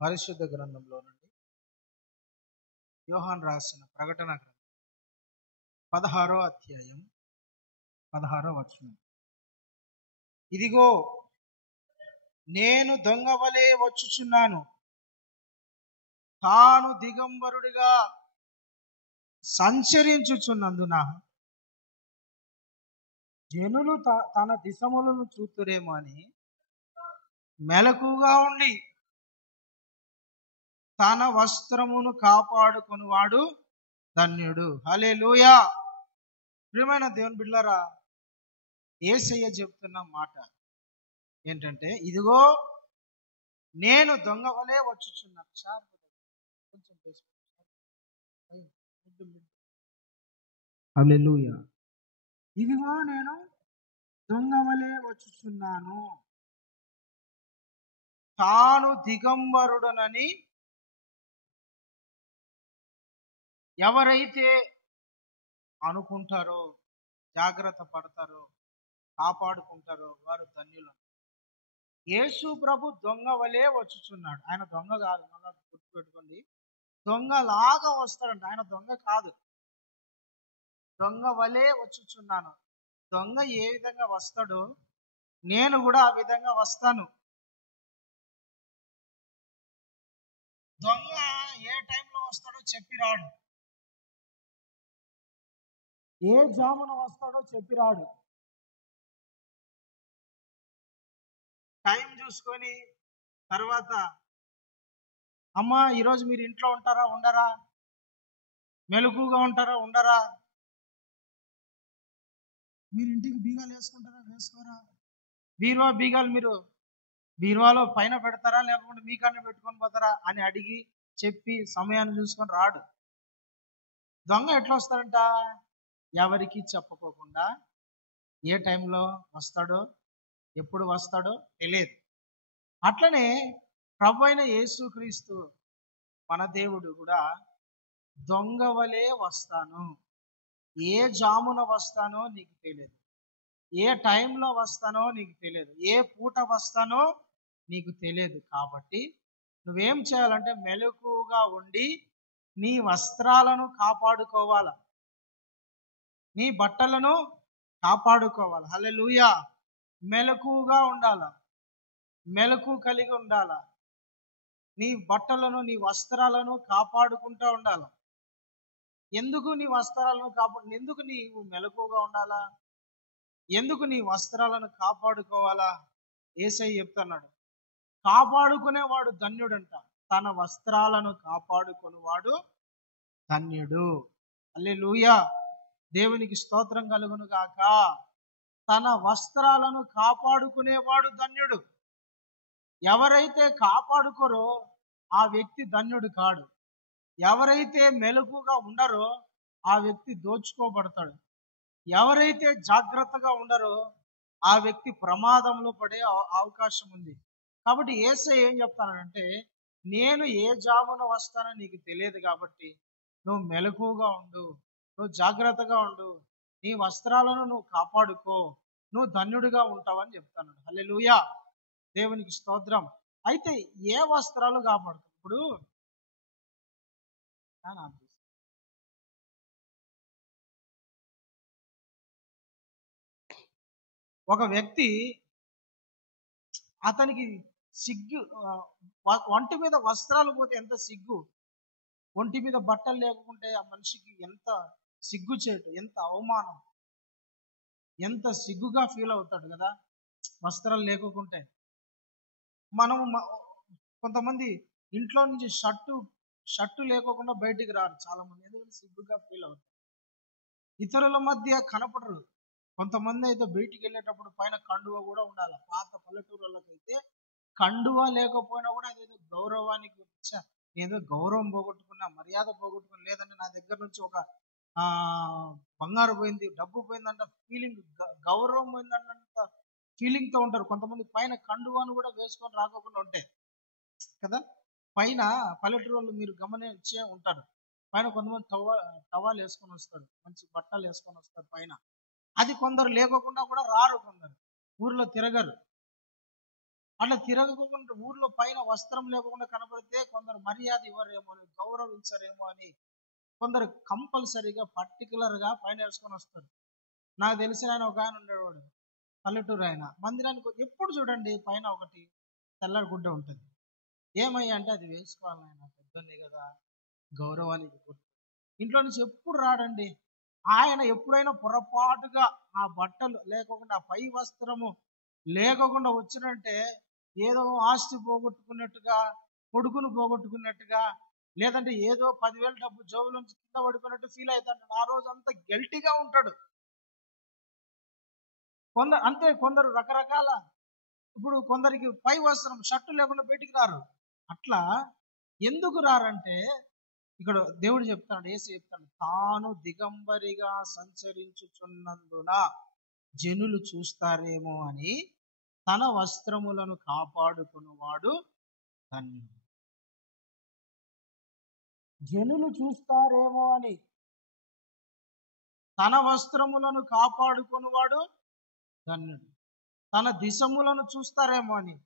పరిశుద్ధ గ్రంథంలో నుండి యోహాను రాసిన ప్రకటన గ్రంథం 16వ అధ్యాయం 16వ వచనం. ఇదిగో నేను దొంగ వలె వచ్చుచున్నాను, తాను దిగంబరుడిగా సంచరించుచున్నందున జనులు తన దిశములను చూతురేమో అని మెలకుగా ఉండి తన వస్త్రమును కాపాడుకొనువాడు ధన్యుడు. హల్లెలూయా. ప్రియమైన దేవుని బిడ్డలారా, యేసయ్య చెప్తున్న మాట ఏంటంటే, ఇదిగో నేను దొంగ వలె వచ్చుచున్నాను. కొంచెం హల్లెలూయా. ఇదిగో నేను దొంగ వలె వచ్చుచున్నాను, తాను దిగంబరుడనని ఎవరైతే అనుకుంటారో, జాగ్రత్త పడతారో, కాపాడుకుంటారో వారు ధన్యులు. యేసు ప్రభు దొంగ వలె వచ్చుచున్నాడు. ఆయన దొంగ కాదు, మళ్ళీ గుర్తుపెట్టుకోండి. దొంగలాగా వస్తాడంట, ఆయన దొంగ కాదు. దొంగ వలె వచ్చుచున్నాను. దొంగ ఏ విధంగా వస్తాడో నేను కూడా ఆ విధంగా వస్తాను. దొంగ ఏ టైంలో వస్తాడో చెప్పి రాడు, ఏ జామున వస్తాడో చెప్పి రాడు. టైం చూసుకొని తర్వాత, అమ్మా ఈరోజు మీరు ఇంట్లో ఉంటారా ఉండరా, మెలకుగా ఉంటారా ఉండరా, మీరు ఇంటికి బీగాలు వేసుకుంటారా వేసుకోరా, బీరువా బీగాలు మీరు బీరువాలో పైన పెడతారా లేకపోతే మీకన్నా పెట్టుకొని పోతారా అని అడిగి చెప్పి సమయాన్ని చూసుకొని రాడు. దొంగ ఎట్లా వస్తాడంట, ఎవరికి చెప్పుకోకుండా ఏ టైంలో వస్తాడో ఎప్పుడు వస్తాడో తెలియదు. అట్లనే ప్రభు అయిన యేసుక్రీస్తు మన దేవుడు కూడా దొంగ వలె వస్తాను, ఏ జామున వస్తానో నీకు తెలియదు, ఏ టైంలో వస్తానో నీకు తెలియదు, ఏ పూట వస్తానో నీకు తెలియదు. కాబట్టి నువ్వేం చేయాలంటే మెలకుగా ఉండి నీ వస్త్రాలను కాపాడుకోవాల, నీ బట్టలను కాపాడుకోవాలి. హల్లెలూయా. మెలకుగా ఉండాల, మెలకు కలిగి ఉండాల, నీ బట్టలను నీ వస్త్రాలను కాపాడుకుంటూ ఉండాల. ఎందుకు నీ వస్త్రాలను ఎందుకు నీవు మెలకుగా ఉండాలా, ఎందుకు నీ వస్త్రాలను కాపాడుకోవాలా? యేసయ్య చెప్తున్నాడు, కాపాడుకునేవాడు ధన్యుడంట, తన వస్త్రాలను కాపాడుకునేవాడు ధన్యుడు. హల్లెలూయా. దేవునికి స్తోత్రం కలుగును గాక. తన వస్త్రాలను కాపాడుకునేవాడు ధన్యుడు. ఎవరైతే కాపాడుకోరో ఆ వ్యక్తి ధన్యుడు కాడు. ఎవరైతే మెలకుగా ఉండరో ఆ వ్యక్తి దోచుకోబడతాడు. ఎవరైతే జాగ్రత్తగా ఉండరో ఆ వ్యక్తి ప్రమాదంలో పడే అవకాశం ఉంది. కాబట్టి యేసయ్య ఏం చెప్తానంటే, నేను ఏ జామున వస్తానో నీకు తెలియదు కాబట్టి నువ్వు మెలకుగా ఉండు, నువ్వు జాగ్రత్తగా ఉండు, నీ వస్త్రాలను నువ్వు కాపాడుకో, నువ్వు ధన్యుడిగా ఉంటావని చెప్తాను. హల్లెలూయా. దేవునికి స్తోత్రం. అయితే ఏ వస్త్రాలు కాపాడుతావు? ఇప్పుడు ఒక వ్యక్తి, అతనికి సిగ్గు, ఒంటి మీద వస్త్రాలు పోతే ఎంత సిగ్గు, ఒంటి మీద బట్టలు లేకుంటే ఆ మనిషికి ఎంత సిగ్గు చేయటం, ఎంత అవమానం, ఎంత సిగ్గుగా ఫీల్ అవుతాడు కదా వస్త్రాలు లేకుంటే. మనము కొంతమంది ఇంట్లో నుంచి షర్టు లేకోకుండా బయటికి రారు చాలా మంది, ఎందుకంటే సిగ్గుగా ఫీల్ అవుతారు, ఇతరుల మధ్య కనపడరు. కొంతమంది అయితే బయటికి వెళ్ళేటప్పుడు పైన కండువ కూడా ఉండాలి. పాత పల్లెటూరులకైతే కండువ లేకపోయినా కూడా అదేదో గౌరవానికి ఏదో గౌరవం పోగొట్టుకున్నా, మర్యాద పోగొట్టుకున్నా, లేదంటే నా దగ్గర నుంచి ఒక బంగారు పోయింది, డబ్బు పోయిందంట ఫీలింగ్, గౌరవం పోయిందంట ఫీలింగ్ తో ఉంటారు. కొంతమంది పైన కండువాను కూడా వేసుకొని రాకోకుండా ఉంటాయి కదా. పైన పల్లెటూరులో మీరు గమనించే ఉంటారు, పైన కొంతమంది టవాలు వేసుకొని వస్తారు, మంచి బట్టలు వేసుకొని వస్తారు పైన. అది కొందరు లేకోకుండా కూడా రారు, కొందరు ఊర్లో తిరగరు. అట్లా తిరగకుండా ఊర్లో పైన వస్త్రం లేకుండా కనబడితే కొందరు మర్యాద ఇవ్వరేమో అని, గౌరవించరేమో అని కొందరు కంపల్సరీగా పర్టికులర్గా పైన వేసుకొని వస్తారు. నాకు తెలిసిన ఆయన ఒక ఆయన ఉండేవాడు, పల్లెటూరు ఆయన. మందిరానికి ఎప్పుడు చూడండి పైన ఒకటి తెల్లటి గుడ్డ ఉంటుంది. ఏమయ్యా అంటే అది వేసుకోవాలి ఆయన, పెద్దోన్ని కదా, గౌరవానికి గుర్తు. ఇంట్లో నుంచి ఎప్పుడు రాడండి. ఆయన ఎప్పుడైనా పొరపాటుగా ఆ బట్టలు లేకుండా, ఆ పై వస్త్రము లేకుండా వచ్చినంటే ఏదో ఆస్తి పోగొట్టుకున్నట్టుగా, కొడుకును పోగొట్టుకున్నట్టుగా, లేదంటే ఏదో 10,000 డబ్బు జోబుల నుంచి కింద పడిపోయినట్టు ఫీల్ అవుతాడు. ఆ రోజు అంతా గెల్టీగా ఉంటాడు. కొందరు రకరకాల, ఇప్పుడు కొందరికి పై వస్త్రం షర్టు లేకుండా బయటికి రారు. అట్లా ఎందుకు రారంటే ఇక్కడ దేవుడు చెప్తాడు, యేసు చెప్తాడు, తాను దిగంబరిగా సంచరించుచున్నందున జనులు చూస్తారేమో అని తన వస్త్రములను కాపాడుకున్నవాడు ధన్యుడు. జనులు చూస్తారేమో అని తన వస్త్రములను కాపాడుకున్నవాడు ధన్యుడు. తన దిశములను చూస్తారేమో అని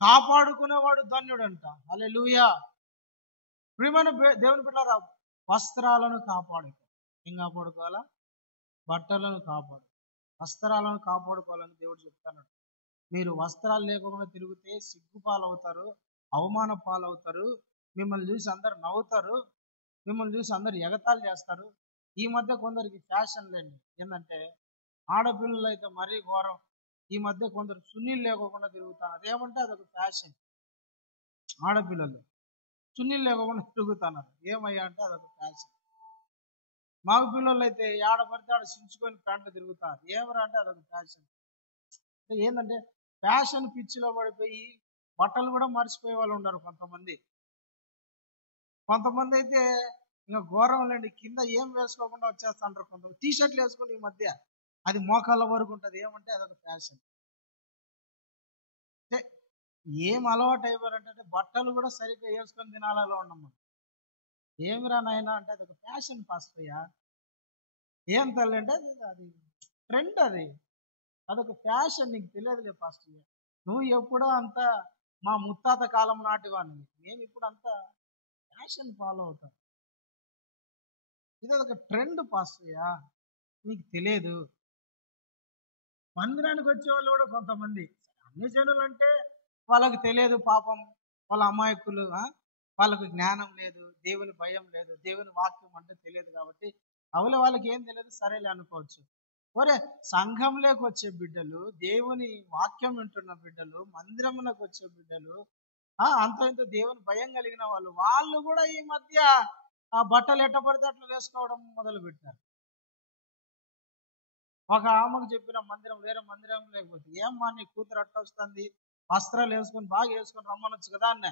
కాపాడుకునేవాడు ధన్యుడంట. హల్లెలూయా. ప్రియమైన దేవుని బిడ్డలారా, వస్త్రాలను కాపాడుకో. ఏం కాపాడుకోవాలా? బట్టలను కాపాడు, వస్త్రాలను కాపాడుకోవాలని దేవుడు చెప్తున్నాడు. మీరు వస్త్రాలు లేకుండా తిరిగితే సిగ్గు పాలవుతారు, అవమాన పాలవుతారు. మిమ్మల్ని చూసి అందరు నవ్వుతారు, మిమ్మల్ని చూసి అందరు ఎగతాళి చేస్తారు. ఈ మధ్య కొందరికి ఫ్యాషన్ లేండి, ఏంటంటే ఆడపిల్లలు అయితే మరీ ఘోరం. ఈ మధ్య కొందరు చున్నీలు లేకోకుండా తిరుగుతున్నారు. ఏమంటే అదొక ఫ్యాషన్. ఆడపిల్లలు చున్నీలు లేకోకుండా తిరుగుతున్నారు. ఏమయ్యా అంటే అదొక ఫ్యాషన్. మగ పిల్లలు అయితే ఆడపడితే ఆడ చించుకొని ప్యాంట్లు తిరుగుతారు. ఏమరా అంటే అదొక ఫ్యాషన్. ఏంటంటే ఫ్యాషన్ పిచ్చిలో పడిపోయి బట్టలు కూడా మర్చిపోయే వాళ్ళు ఉన్నారు కొంతమంది. కొంతమంది అయితే ఇంకా ఘోరం లేండి, కింద ఏం వేసుకోకుండా వచ్చేస్తుంటారు. కొంతమంది టీ షర్ట్లు వేసుకొని ఈ మధ్య అది మోకాళ్ళ వరకు ఉంటుంది. ఏమంటే అదొక ఫ్యాషన్. అంటే ఏం అలవాటు అయిపోయారంటే బట్టలు కూడా సరిగ్గా వేసుకొని తినాలలో ఉన్నాము. ఏమిరా నాయనా అంటే అదొక ఫ్యాషన్ పాస్టర్ అయ్యా. ఏం తల్లి అంటే అది ట్రెండ్, అదొక ఫ్యాషన్. నీకు తెలియదులే పాస్టర్. నువ్వు ఎప్పుడో అంత మా ముత్తాత కాలం నాటివాడిని, మేము ఇప్పుడు అంతా ఫ్యాషన్ ఫాలో అవుతాం. ఇది ఒక ట్రెండ్ పాస్టర్యా, నీకు తెలియదు. మందిరానికి వచ్చే వాళ్ళు కూడా కొంతమంది, అన్ని జనులు అంటే వాళ్ళకి తెలియదు పాపం, వాళ్ళ అమాయకులు, వాళ్ళకు జ్ఞానం లేదు, దేవుని భయం లేదు, దేవుని వాక్యం అంటే తెలియదు. కాబట్టి అవులే వాళ్ళకి ఏం తెలియదు, సరేలే అనుకోవచ్చు. ఒరే, సంఘంలోకి వచ్చే బిడ్డలు, దేవుని వాక్యం వింటున్న బిడ్డలు, మందిరమునకు వచ్చే బిడ్డలు, అంత ఇంత దేవుని భయం కలిగిన వాళ్ళు కూడా ఈ మధ్య ఆ బట్టలు ఎట్ట పడితే అట్లా వేసుకోవడం మొదలు పెట్టారు. ఒక ఆమెకు చెప్పిన మందిరం వేరే మందిరం లేకపోతే, ఏమ్మా నీ కూతురు అట్ట వస్తుంది, వస్త్రాలు వేసుకొని బాగా వేసుకొని రమ్మనొచ్చు కదా అన్న.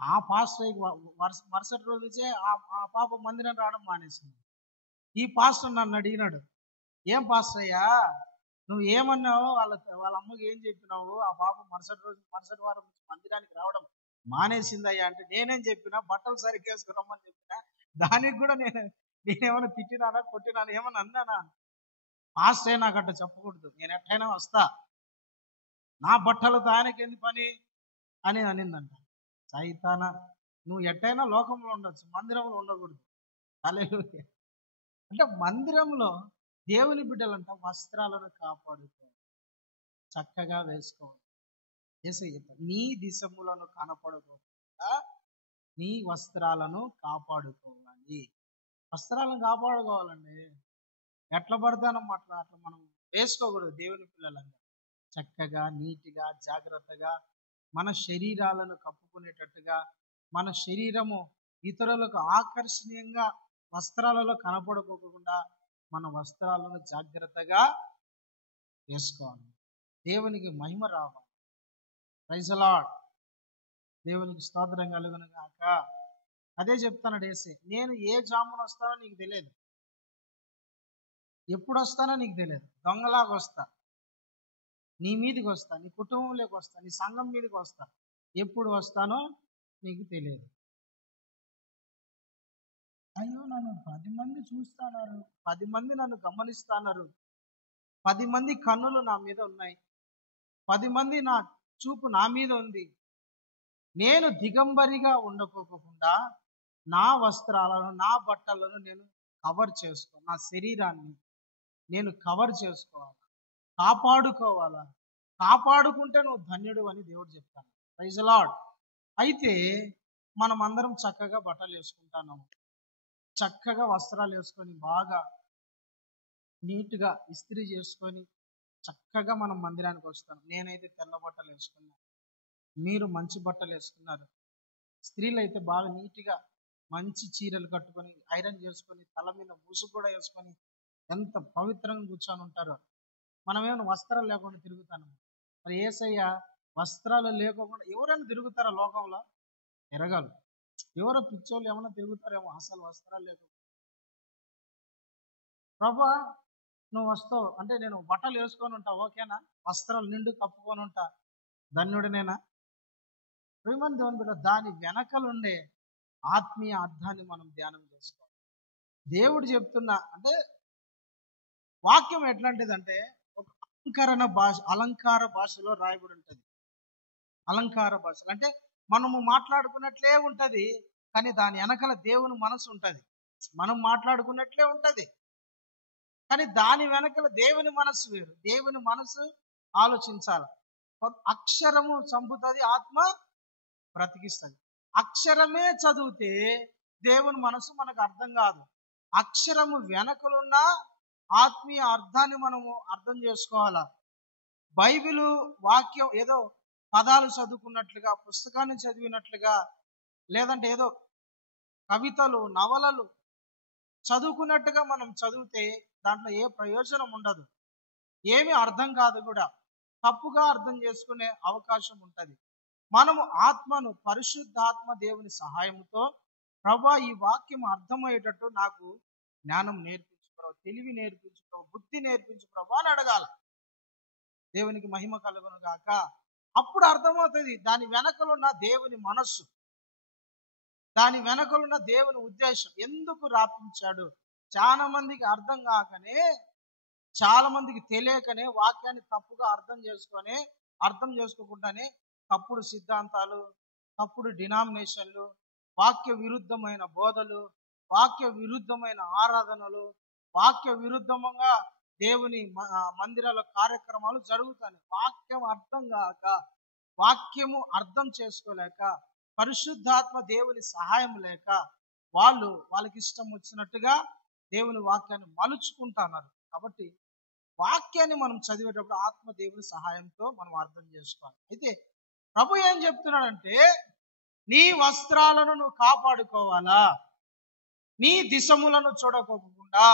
ఆ పాస్టర్ మరుసటి రోజు నుంచే ఆ పాప మందిరం రావడం మానేసింది. ఈ పాస్టర్ నన్ను అడిగినాడు, ఏం పాస్టర్ అయ్యా నువ్వు ఏమన్నావు, వాళ్ళ అమ్మకి ఏం చెప్పినావు, ఆ పాప మరుసటి వారం నుంచి మందిరానికి రావడం మానేసిందయ్యా అంటే, నేనేం చెప్పినా బట్టలు సరిగ్గా వేసుకురమ్మని చెప్పినా, దానికి కూడా నేనేమైనా తిట్టినానా, కొట్టినాను, ఏమన్నా అన్నానా? పాస్టర్ నాకు అట్ట చెప్పకూడదు, నేను ఎట్టయినా వస్తా, నా బట్టలతో ఆయనకి ఎందుకు పని అని అనిందంట. సైతాన, నువ్వు ఎట్టయినా లోకంలో ఉండొచ్చు, మందిరంలో ఉండకూడదు. హల్లెలూయా. అంటే మందిరంలో దేవుని బిడ్డలంట వస్త్రాలను కాపాడుకోవాలి, చక్కగా వేసుకోవాలి. నీ దిశములను కనపడకుండా నీ వస్త్రాలను కాపాడుకోవాలి. వస్త్రాలను కాపాడుకోవాలండి. ఎట్లా పడతానమ్మా అట్లా మనం వేసుకోకూడదు. దేవుని పిల్లలంగా చక్కగా, నీటిగా, జాగ్రత్తగా మన శరీరాలను కప్పుకునేటట్టుగా, మన శరీరము ఇతరులకు ఆకర్షణీయంగా వస్త్రాలలో కనపడుకోకుండా మన వస్త్రాలను జాగ్రత్తగా వేసుకోవాలి. దేవునికి మహిమ రావాలి. Praise the lord. దేవునికి స్తోత్రం కలుగును గాక. అదే చెప్తాను యేసు, నేను ఏ జామున వస్తానో నీకు తెలియదు, ఎప్పుడు వస్తానో నీకు తెలియదు. దొంగలాగా వస్తా, నీ మీదకి వస్తా, నీ కుటుంబంలోకి వస్తా, నీ సంఘం మీదకి వస్తా. ఎప్పుడు వస్తానో నీకు తెలియదు. అయ్యో, నన్ను 10 మంది చూస్తున్నారు, 10 మంది నన్ను గమనిస్తున్నారు, 10 మంది కన్నులు నా మీద ఉన్నాయి, 10 మంది నా చూపు నా మీద ఉంది. నేను దిగంబరిగా ఉండకోకుండా నా వస్త్రాలను, నా బట్టలను నేను కవర్ చేసుకోవాలి. నా శరీరాన్ని నేను కవర్ చేసుకోవాలి, కాపాడుకోవాలా. కాపాడుకుంటే నువ్వు ధన్యుడు అని దేవుడు చెప్తాను. Praise lord. అయితే మనం అందరం చక్కగా బట్టలు వేసుకుంటున్నాము, చక్కగా వస్త్రాలు వేసుకొని బాగా నీట్గా ఇస్త్రీ చేసుకొని చక్కగా మనం మందిరానికి వస్తాం. నేనైతే తెల్ల బట్టలు వేసుకున్నాను, మీరు మంచి బట్టలు వేసుకున్నారు. స్త్రీలు అయితే బాగా నీట్గా మంచి చీరలు కట్టుకొని ఐరన్ చేసుకొని తల మీద ముసుగు కూడా వేసుకొని ఎంత పవిత్రంగా కూర్చొని ఉంటారో. మనమేమైనా వస్త్రాలు లేకుండా తిరుగుతాను. మరి యేసయ్య వస్త్రాలు లేకుండా ఎవరైనా తిరుగుతారా లోకంలో? ఎరగాలి. ఎవరో పిచ్చోళ్ళు ఏమైనా తిరుగుతారేమో అసలు వస్త్రాలు లేకుండా. ప్రభా నువ్వు వస్తావు అంటే నేను బట్టలు వేసుకొని ఉంటా, ఓకేనా? వస్త్రాలు నిండు కప్పుకొని ఉంటా, ధన్యుడినేనా? ప్రియమైన దేవుని బిడ్డ, దాని వెనకలుండే ఆత్మీయ అర్థాన్ని మనం ధ్యానం చేసుకోవాలి. దేవుడు చెప్తున్నా అంటే వాక్యం ఎట్లాంటిదంటే ఒక అలంకార భాషలో రాయబడి ఉంటుంది. అలంకార భాషలు అంటే మనము మాట్లాడుకున్నట్లే ఉంటది, కానీ దాని వెనకాల దేవుని మనసు ఉంటది. మనం మాట్లాడుకున్నట్లే ఉంటది, కానీ దాని వెనకాల దేవుని మనసు వేరు. దేవుని మనసు ఆలోచించాలి. అక్షరము చంపుతుంది, ఆత్మ బ్రతికిస్తుంది. అక్షరమే చదివితే దేవుని మనసు మనకు అర్థం కాదు. అక్షరము వెనకలున్న ఆత్మీయ అర్థాన్ని మనము అర్థం చేసుకోవాలా. బైబిలు వాక్యం ఏదో పదాలు చదువుకున్నట్లుగా, పుస్తకాన్ని చదివినట్లుగా, లేదంటే ఏదో కవితలు నవలలు చదువుకున్నట్టుగా మనం చదివితే దాంట్లో ఏ ప్రయోజనం ఉండదు, ఏమీ అర్థం కాదు కూడా. తప్పుగా అర్థం చేసుకునే అవకాశం ఉంటుంది. మనము ఆత్మను, పరిశుద్ధాత్మ దేవుని సహాయంతో ప్రభా ఈ వాక్యం అర్థమయ్యేటట్టు నాకు జ్ఞానం నేర్పించు ప్రభు, తెలివి నేర్పించు ప్రభు, బుద్ధి నేర్పించు ప్రభు అని అడగాల. దేవునికి మహిమ కలుగును గాక. అప్పుడు అర్థమవుతుంది దాని వెనకలున్న దేవుని మనస్సు, దాని వెనకలున్న దేవుని ఉద్దేశం, ఎందుకు రాపించాడు. చాలా మందికి అర్థం కాకనే, చాలా మందికి తెలియకనే వాక్యాన్ని తప్పుగా అర్థం చేసుకోకుండానే తప్పుడు సిద్ధాంతాలు, తప్పుడు డినామినేషన్లు, వాక్య విరుద్ధమైన బోధలు, వాక్య విరుద్ధమైన ఆరాధనలు, వాక్య విరుద్ధంగా దేవుని మందిరాల కార్యక్రమాలు జరుగుతాయి. వాక్యం అర్థం కాక, వాక్యము అర్థం చేసుకోలేక, పరిశుద్ధాత్మ దేవుని సహాయం లేక వాళ్ళకి ఇష్టం వచ్చినట్టుగా దేవుని వాక్యాన్ని మలుచుకుంటున్నారు. కాబట్టి వాక్యాన్ని మనం చదివేటప్పుడు ఆత్మ దేవుని సహాయంతో మనం అర్థం చేసుకోవాలి. అయితే ప్రభు ఏం చెప్తున్నాడంటే, నీ వస్త్రాలను నువ్వు కాపాడుకోవాలా, నీ దిశములను చూడకోకుండా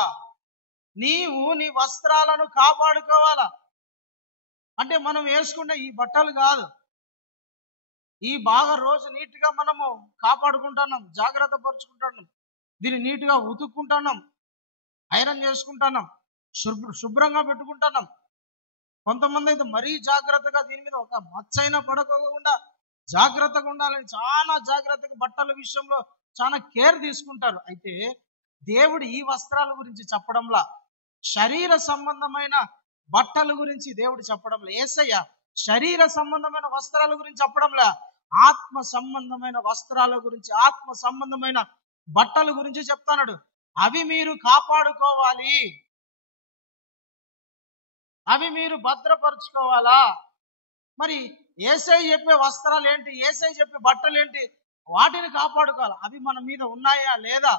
నీవు నీ వస్త్రాలను కాపాడుకోవాలా. అంటే మనం వేసుకునే ఈ బట్టలు కాదు, ఈ బాగా రోజు నీట్గా మనము కాపాడుకుంటున్నాం, జాగ్రత్త పరుచుకుంటున్నాం, దీన్ని నీట్గా ఉతుక్కుంటున్నాం, ఐరన్ చేసుకుంటున్నాం, శుభ్రంగా పెట్టుకుంటున్నాం. కొంతమంది అయితే మరీ జాగ్రత్తగా దీని మీద ఒక మచ్చైనా పడకోకుండా జాగ్రత్తగా ఉండాలని చాలా జాగ్రత్తగా బట్టల విషయంలో చాలా కేర్ తీసుకుంటారు. అయితే దేవుడు ఈ వస్త్రాల గురించి చెప్పడంలా, శరీర సంబంధమైన బట్టల గురించి దేవుడు చెప్పడంలా, యేసయ్య శరీర సంబంధమైన వస్త్రాల గురించి చెప్పడంలా, ఆత్మ సంబంధమైన వస్త్రాల గురించి, ఆత్మ సంబంధమైన బట్టల గురించి చెప్తాడు. అవి మీరు కాపాడుకోవాలి, అవి మీరు భద్రపరుచుకోవాలా. మరి యేసయ్య చెప్పే వస్త్రాలు ఏంటి, యేసయ్య చెప్పే బట్టలు ఏంటి, వాటిని కాపాడుకోవాలి. అవి మన మీద ఉన్నాయా లేదా,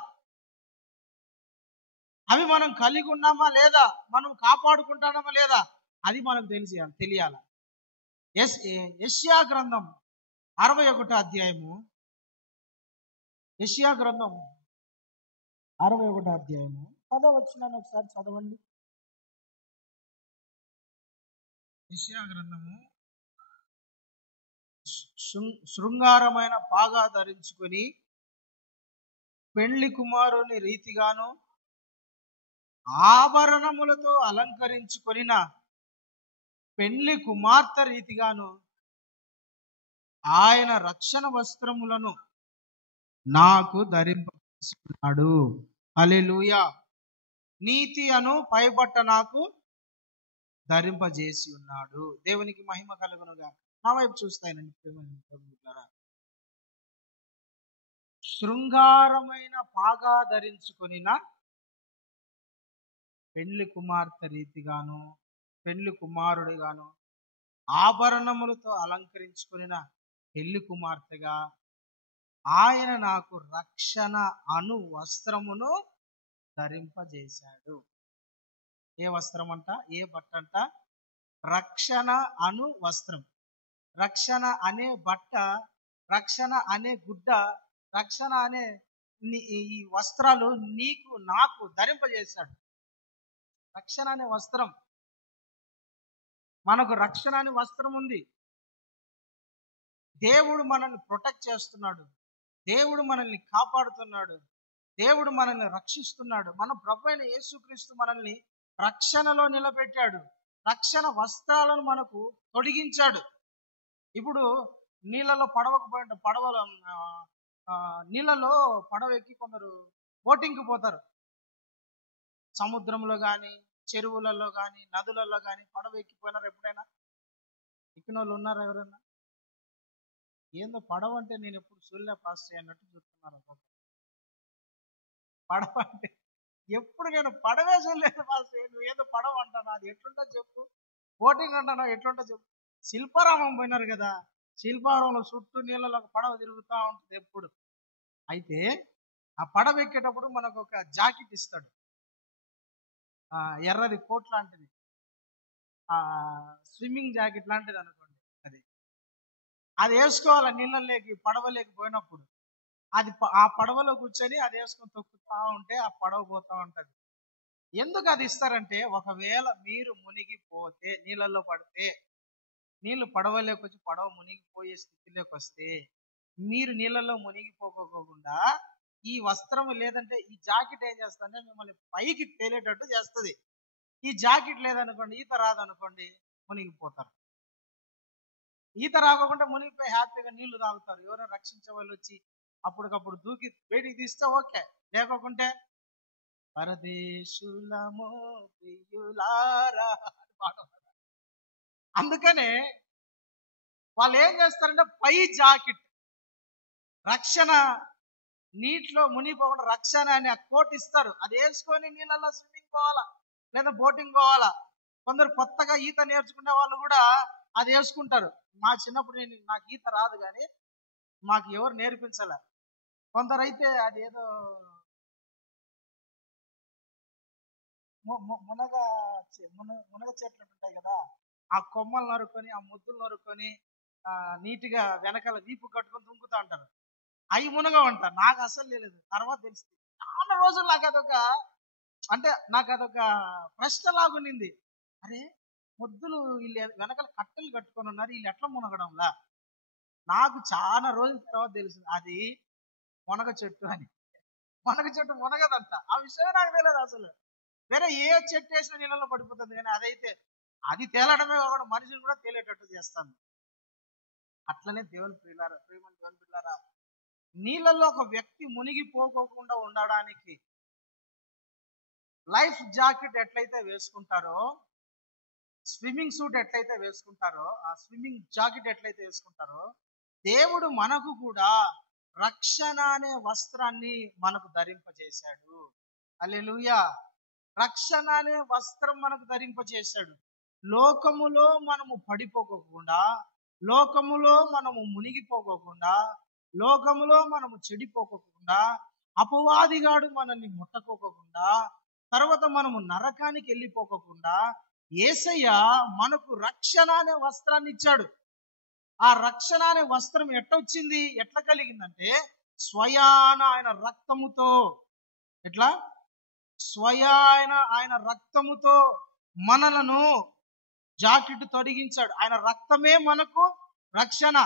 అవి మనం కలిగి ఉన్నామా లేదా, మనం కాపాడుకుంటామా లేదా, అది మనకు తెలియాలి. యెషయా గ్రంథం 61వ అధ్యాయము, యెషయా గ్రంథం 61వ అధ్యాయము 10వ వచనాన్ని ఒకసారి చదవండి. యెషయా గ్రంథము, శృంగారమైన పాగా ధరించుకుని పెళ్లి కుమారుని రీతిగాను ఆభరణములతో అలంకరించుకొనిన పెళ్లి కుమార్తె రీతిగాను ఆయన రక్షణ వస్త్రములను నాకు ధరింపచేస్తున్నాడు. హల్లెలూయా. నీతి అను పైబట్ట నాకు ధరింపజేసి ఉన్నాడు. దేవునికి మహిమ కలుగునుగా. నా వైపు చూస్తాయనండి ప్రేమైన ప్రభువులారా. శృంగారమైన పాగా ధరించుకొనిన పెళ్లి కుమార్తె రీతిగాను, పెళ్లి కుమారుడిగాను, ఆభరణములతో అలంకరించుకొనిన పెళ్లి కుమార్తెగా ఆయన నాకు రక్షణ అను వస్త్రమును ధరింపజేశాడు. ఏ వస్త్రం అంట? ఏ బట్ట అంట? రక్షణ అను వస్త్రం. రక్షణ అనే బట్ట, రక్షణ అనే గుడ్డ, రక్షణ అనే ఈ వస్త్రాలు నీకు నాకు ధరింపజేశాడు. రక్షణ అనే వస్త్రం, మనకు రక్షణ అనే వస్త్రం ఉంది. దేవుడు మనల్ని ప్రొటెక్ట్ చేస్తున్నాడు, దేవుడు మనల్ని కాపాడుతున్నాడు, దేవుడు మనల్ని రక్షిస్తున్నాడు. మన ప్రభు అయిన యేసుక్రీస్తు మనల్ని రక్షణలో నిలబెట్టాడు. రక్షణ వస్త్రాలను మనకు తొడిగించాడు. ఇప్పుడు నీళ్ళలో పడవలో నీళ్ళలో పడవ ఎక్కి కొందరు బోటింగ్కి పోతారు. సముద్రంలో కానీ, చెరువులలో కానీ, నదులలో కానీ పడవ ఎక్కిపోయినారు ఎప్పుడైనా? ఎక్కిన వాళ్ళు ఉన్నారు ఎవరైనా? ఏందో పడవ అంటే నేను ఎప్పుడు చూడలే పాస్టర్ అన్నట్టు చూస్తున్నారు. పడవ అంటే ఎప్పుడు నేను పడవే చూడలేదు పాస్టర్. నువ్వు ఏదో పడవ అంటాను, అది ఎట్లుంటో చెప్పు. బోటింగ్ అంటాను, ఎట్లుంటో చెప్పు. శిల్పారామం పోయినారు కదా, శిల్పారామంలో చుట్టూ నీళ్ళలో పడవ తిరుగుతూ ఉంటుంది ఎప్పుడు. అయితే ఆ పడవ ఎక్కేటప్పుడు మనకు ఒక జాకెట్ ఇస్తాడు, ఎర్రది కోట్ లాంటిది, స్విమ్మింగ్ జాకెట్ లాంటిది అనుకోండి. అది వేసుకోవాలి నీళ్ళలోకి, పడవలోకి పోయినప్పుడు. అది ఆ పడవలో కూర్చొని అది వేసుకొని తొక్కుతూ ఉంటే ఆ పడవ పోతూ ఉంటది. ఎందుకు అది ఇస్తారంటే, ఒకవేళ మీరు మునిగిపోతే, నీళ్ళల్లో పడితే, నీళ్లు పడవలోకి వచ్చి పడవ మునిగిపోయే స్థితిలోకి వస్తే, మీరు నీళ్ళలో మునిగిపోకోకుండా ఈ వస్త్రం లేదంటే ఈ జాకెట్ ఏం చేస్తుందంటే మిమ్మల్ని పైకి తేలేటట్టు చేస్తుంది. ఈ జాకెట్ లేదనుకోండి, ఈత రాదనుకోండి, మునిగిపోతారు. ఈత రాకుండా మునిగిపోయి హ్యాపీగా నీళ్లు తాగుతారు. ఎవరైనా రక్షించే వాళ్ళు వచ్చి అప్పటికప్పుడు దూకి బయటికి తీస్తే ఓకే, లేకుంటే పరదేశులము ప్రియులారా. అందుకనే వాళ్ళు ఏం చేస్తారంటే పై జాకెట్, రక్షణ, నీటిలో మునిగిపోకుండా రక్షణ అని ఆ కోట్ ఇస్తారు. అది వేసుకొని నీళ్ళల్లో స్విమ్మింగ్ పోవాలా లేదా బోటింగ్ పోవాలా. కొందరు కొత్తగా ఈత నేర్చుకునే వాళ్ళు కూడా అది వేసుకుంటారు. మా చిన్నప్పుడు నాకు ఈత రాదు కానీ మాకు ఎవరు నేర్పించాల. కొందరు అయితే అది ఏదో మునగ చెట్లు ఉంటాయి కదా, ఆ కొమ్మలు నరుక్కొని, ఆ ముద్దులు నరుక్కొని నీట్గా వెనకాల వీపు కట్టుకొని దుంకుతా ఉంటారు. అవి మునగవంట. నాకు అసలు తెలియదు, తర్వాత తెలిసింది. చాలా రోజులు నాకు అదొక ప్రశ్న లాగునింది. అరే, ముద్దులు వీళ్ళు వెనకాల కట్టెలు కట్టుకొని ఉన్నారు, వీళ్ళు ఎట్లా మునగడంలా? నాకు చాలా రోజుల తర్వాత తెలిసింది అది మునగ చెట్టు అని. మునగ చెట్టు మునగదంట. ఆ విషయమే నాకు తెలియదు అసలు. వేరే ఏ చెట్టు వేసిన నీళ్ళలో పడిపోతుంది, కానీ అదైతే అది తేలడమే కాకుండా మనుషులు కూడా తేలేటట్టు చేస్తాను. అట్లనే దేవుని ప్రియులారా, ప్రియమైన దేవుని ప్రియులారా, నీళ్ళల్లో ఒక వ్యక్తి మునిగిపోకోకుండా ఉండడానికి లైఫ్ జాకెట్ ఎట్లయితే వేసుకుంటారో, స్విమ్మింగ్ సూట్ ఎట్లయితే వేసుకుంటారో, ఆ స్విమ్మింగ్ జాకెట్ ఎట్లయితే వేసుకుంటారో, దేవుడు మనకు కూడా రక్షణ అనే వస్త్రాన్ని మనకు ధరింపజేశాడు. హల్లెలూయా. రక్షణ అనే వస్త్రం మనకు ధరింపజేశాడు. లోకములో మనము పడిపోకోకుండా, లోకములో మనము మునిగిపోకోకుండా, లోకములో మనము చెడిపోకోకుండా, అపవాదిగాడు మనల్ని ముట్టకోకుండా, తర్వాత మనము నరకానికి వెళ్ళిపోకోకుండా యేసయ్య మనకు రక్షణ అనే వస్త్రాన్ని ఇచ్చాడు. ఆ రక్షణ అనే వస్త్రం ఎట్లొచ్చింది, ఎట్లా కలిగిందంటే స్వయాన ఆయన రక్తముతో, ఎట్లా ఆయన రక్తముతో మనలను జాకెట్ తొడిగించాడు. ఆయన రక్తమే మనకు రక్షణ,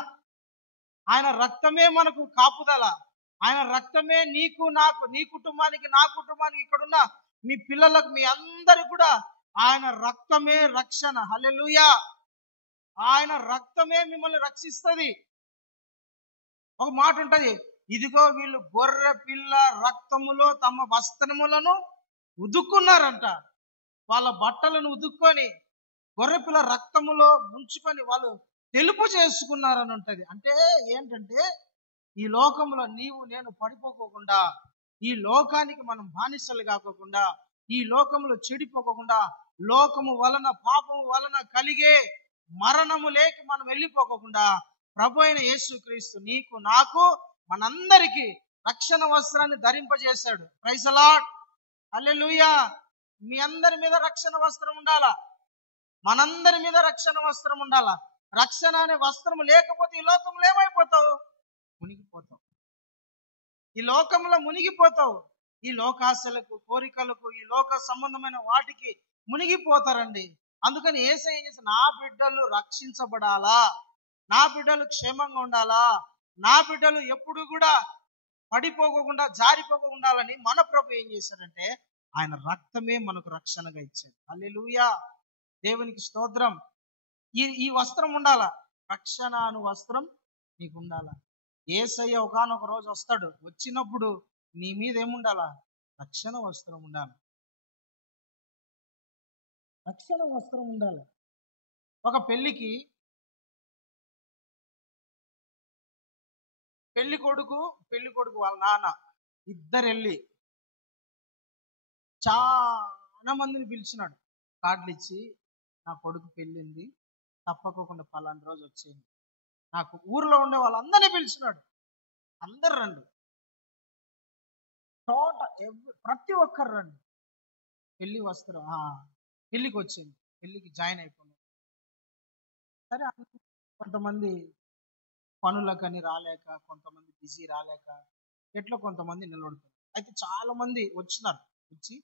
ఆయన రక్తమే మనకు కాపుదల, ఆయన రక్తమే నీకు నాకు, నీ కుటుంబానికి నా కుటుంబానికి, ఇక్కడున్న మీ పిల్లలకు, మీ అందరికి కూడా ఆయన రక్తమే రక్షణ. హల్లెలూయా. ఆయన రక్తమే మిమ్మల్ని రక్షిస్తుంది. ఒక మాట ఉంటది, ఇదిగో వీళ్ళు గొర్రె పిల్ల రక్తములో తమ వస్త్రములను ఉదుక్కున్నారంట. వాళ్ళ బట్టలను ఉదుక్కొని గొర్రెపిల్ల రక్తములో ముంచుకొని వాళ్ళు తెలుపు చేసుకున్నారని ఉంటది. అంటే ఏంటంటే ఈ లోకంలో నీవు నేను పడిపోకోకుండా, ఈ లోకానికి మనం బానిసలు కాకోకుండా, ఈ లోకంలో చెడిపోకోకుండా, లోకము వలన పాపము వలన కలిగే మరణము లేకి మనం వెళ్ళిపోకోకుండా ప్రభు అయిన యేసుక్రీస్తు నీకు నాకు మనందరికీ రక్షణ వస్త్రాన్ని ధరింపజేశాడు. ప్రైజ్ ది లార్డ్, హల్లెలూయా. మీ అందరి మీద రక్షణ వస్త్రం ఉండాలా, మనందరి మీద రక్షణ వస్త్రం ఉండాలా. రక్షణ అనే వస్త్రం లేకపోతే ఈ లోకంలో ఏమైపోతావు? మునిగిపోతావు. ఈ లోకంలో మునిగిపోతావు. ఈ లోకాశలకు, కోరికలకు, ఈ లోక సంబంధమైన వాటికి మునిగిపోతారండి. అందుకని యేసయ్య చేసి నా బిడ్డలు రక్షించబడాలా, నా బిడ్డలు క్షేమంగా ఉండాలా, నా బిడ్డలు ఎప్పుడు కూడా పడిపోకుండా జారిపోకుండా ఉండాలని మన ప్రభు ఏం చేశాడంటే ఆయన రక్తమే మనకు రక్షణగా ఇచ్చాడు. హల్లెలూయా, దేవునికి స్తోత్రం. ఈ వస్త్రం ఉండాలా, రక్షణ అను వస్త్రం నీకు ఉండాలా. యేసయ్య ఒకానొక రోజు వస్తాడు, వచ్చినప్పుడు నీ మీద ఏముండాలా? రక్షణ వస్త్రం ఉండాలి, రక్షణ వస్త్రం ఉండాలి. ఒక పెళ్లికి పెళ్లి కొడుకు వాళ్ళ నాన్న ఇద్దరు వెళ్ళి చాలా మందిని పిలిచినాడు. కార్డులు ఇచ్చి నా కొడుకు పెళ్ళింది, తప్పకోకుండా పలానా రోజు వచ్చేయండి. నాకు ఊర్లో ఉండే వాళ్ళందరినీ పిలిచినాడు. అందరు రండి, ప్రతి ఒక్కరు రండి. పెళ్లి వస్త్రం పెళ్లికి వచ్చింది, పెళ్లికి జాయిన్ అయిపోయింది. సరే, కొంతమంది పనులకని రాలేక, కొంతమంది బిజీ రాలేక, ఎట్లా కొంతమంది నిలబడుతారు. అయితే చాలా మంది వచ్చినారు, వచ్చి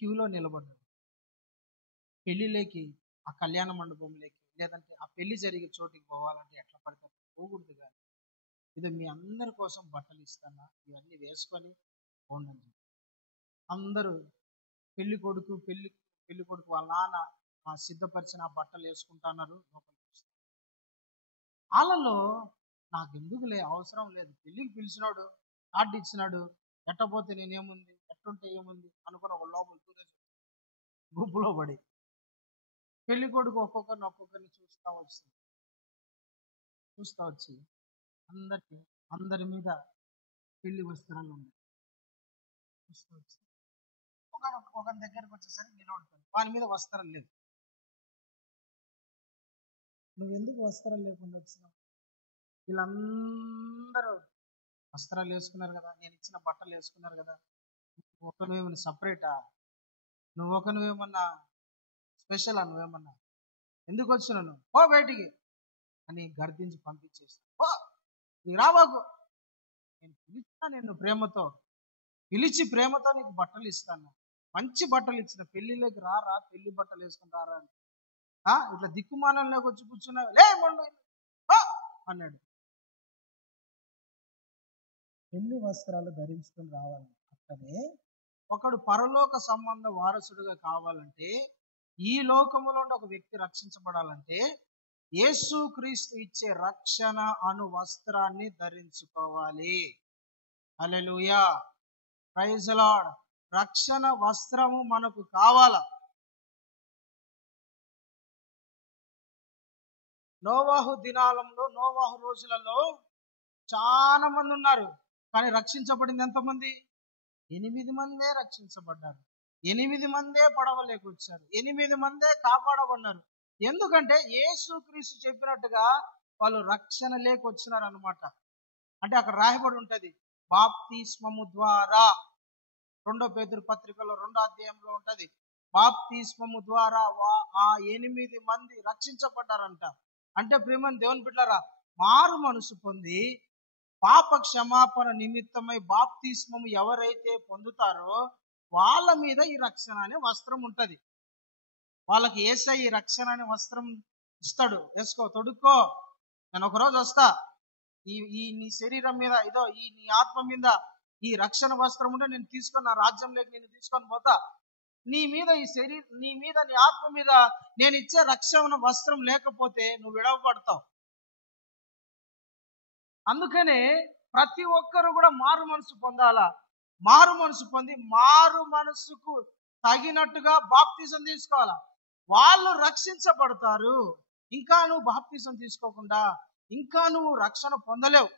క్యూలో నిలబడ్డారు. పెళ్లిలోకి, ఆ కళ్యాణ మండపంలోకి, లేదంటే ఆ పెళ్లి జరిగే చోటికి పోవాలంటే ఎట్లా పడతారు? పోకూడదు. కానీ ఇది మీ అందరి కోసం బట్టలు ఇస్తానా, ఇవన్నీ వేసుకొని ఉండండి. అందరూ పెళ్లి కొడుకు వాళ్ళ నాన్న సిద్ధపరిచిన బట్టలు వేసుకుంటున్నారు. వాళ్ళలో నాకు ఎందుకులే, అవసరం లేదు, పెళ్లికి పిలిచినాడు, కార్డు ఇచ్చినాడు, ఎట్టపోతే నేనేముంది, ఎట్టుంటే ఏముంది అనుకున్న ఒక లోపల గుంపులో పడి పెళ్లి కొడుకు ఒక్కొక్కరిని చూస్తా వచ్చి అందరి మీద పెళ్లి వస్త్రాలు ఉన్నాయి. చూస్తూ వచ్చి ఒక దగ్గరకు వచ్చేసరికి నిలబడతాను, వాని మీద వస్త్రం లేదు. నువ్వు ఎందుకు వస్త్రం లేకుండా వచ్చినావు? వీళ్ళందరూ వస్త్రాలు వేసుకున్నారు కదా, నేను ఇచ్చిన బట్టలు వేసుకున్నారు కదా, ఒక నువ్వేమన్నా సపరేటా? నువ్వేమన్నా స్పెషలా? నువ్వేమన్నా ఎందుకు వచ్చినాను? ఓ బయటికి అని గర్దించి పంపించేస్తాను. ఓ నీకు రాబాకు, నేను పిలిచినా, నిన్ను పిలిచి ప్రేమతో నీకు బట్టలు ఇస్తాను, మంచి బట్టలు ఇచ్చిన, పెళ్లిలోకి రారా, పెళ్లి బట్టలు వేసుకుని రారా అని ఇట్లా దిక్కుమానంలోకి వచ్చి కూర్చున్నా, లే మొండు అన్నాడు. పెళ్లి వస్త్రాలు ధరించుకొని రావాలి. అక్కడే ఒకడు పరలోక సంబంధ వారసుడుగా కావాలంటే, ఈ లోకములో ఒక వ్యక్తి రక్షించబడాలంటే యేసుక్రీస్తు ఇచ్చే రక్షణ అను వస్త్రాన్ని ధరించుకోవాలి. హల్లెలూయా, ప్రైజ్ ది లార్డ్. రక్షణ వస్త్రము మనకు కావాలా. నోవాహు రోజులలో చాలా మంది ఉన్నారు, కానీ రక్షించబడింది ఎంతమంది? 8 మందే రక్షించబడ్డారు. 8 మందే పడవలేక వచ్చారు. 8 మందే కాపాడబడ్డారు. ఎందుకంటే యేసుక్రీస్తు చెప్పినట్టుగా వాళ్ళు రక్షణ లేక వచ్చినారు అనమాట. అంటే అక్కడ రాయబడి ఉంటది, బాప్తిస్మము ద్వారా. 2 పేతురు పత్రికలో 2వ అధ్యాయంలో ఉంటది, బాప్తిస్మము ద్వారా ఆ 8 మంది రక్షించబడ్డారంట. అంటే ప్రియమైన దేవుని బిడ్డలారా, మారు మనసు పొంది పాప క్షమాపణ నిమిత్తమై బాప్తిస్మము ఎవరైతే పొందుతారో వాళ్ళ మీద ఈ రక్షణ అనే వస్త్రం ఉంటది. వాళ్ళకి యేసయ్య ఈ రక్షణ అనే వస్త్రం ఇస్తాడు. వేసుకో, తొడుక్కో, నేను ఒకరోజు వస్తా, ఈ నీ శరీరం మీద, నీ ఆత్మ మీద ఈ రక్షణ వస్త్రం ఉంటే నేను తీసుకొని నా రాజ్యంలోకి నేను తీసుకొని పోతా. నీ మీద నీ ఆత్మ మీద నేను ఇచ్చే రక్షణ వస్త్రం లేకపోతే నువ్వు విడవబడతావు. అందుకనే ప్రతి ఒక్కరు కూడా మారు మనసు పొందాలా. మారు మనసు పొంది మారు మనసుకు తగినట్టుగా బాప్తిజం తీసుకోవాలా. వాళ్ళు రక్షించబడతారు. ఇంకా నువ్వు బాప్తిసం తీసుకోకుండా, ఇంకా నువ్వు రక్షణ పొందలేవు,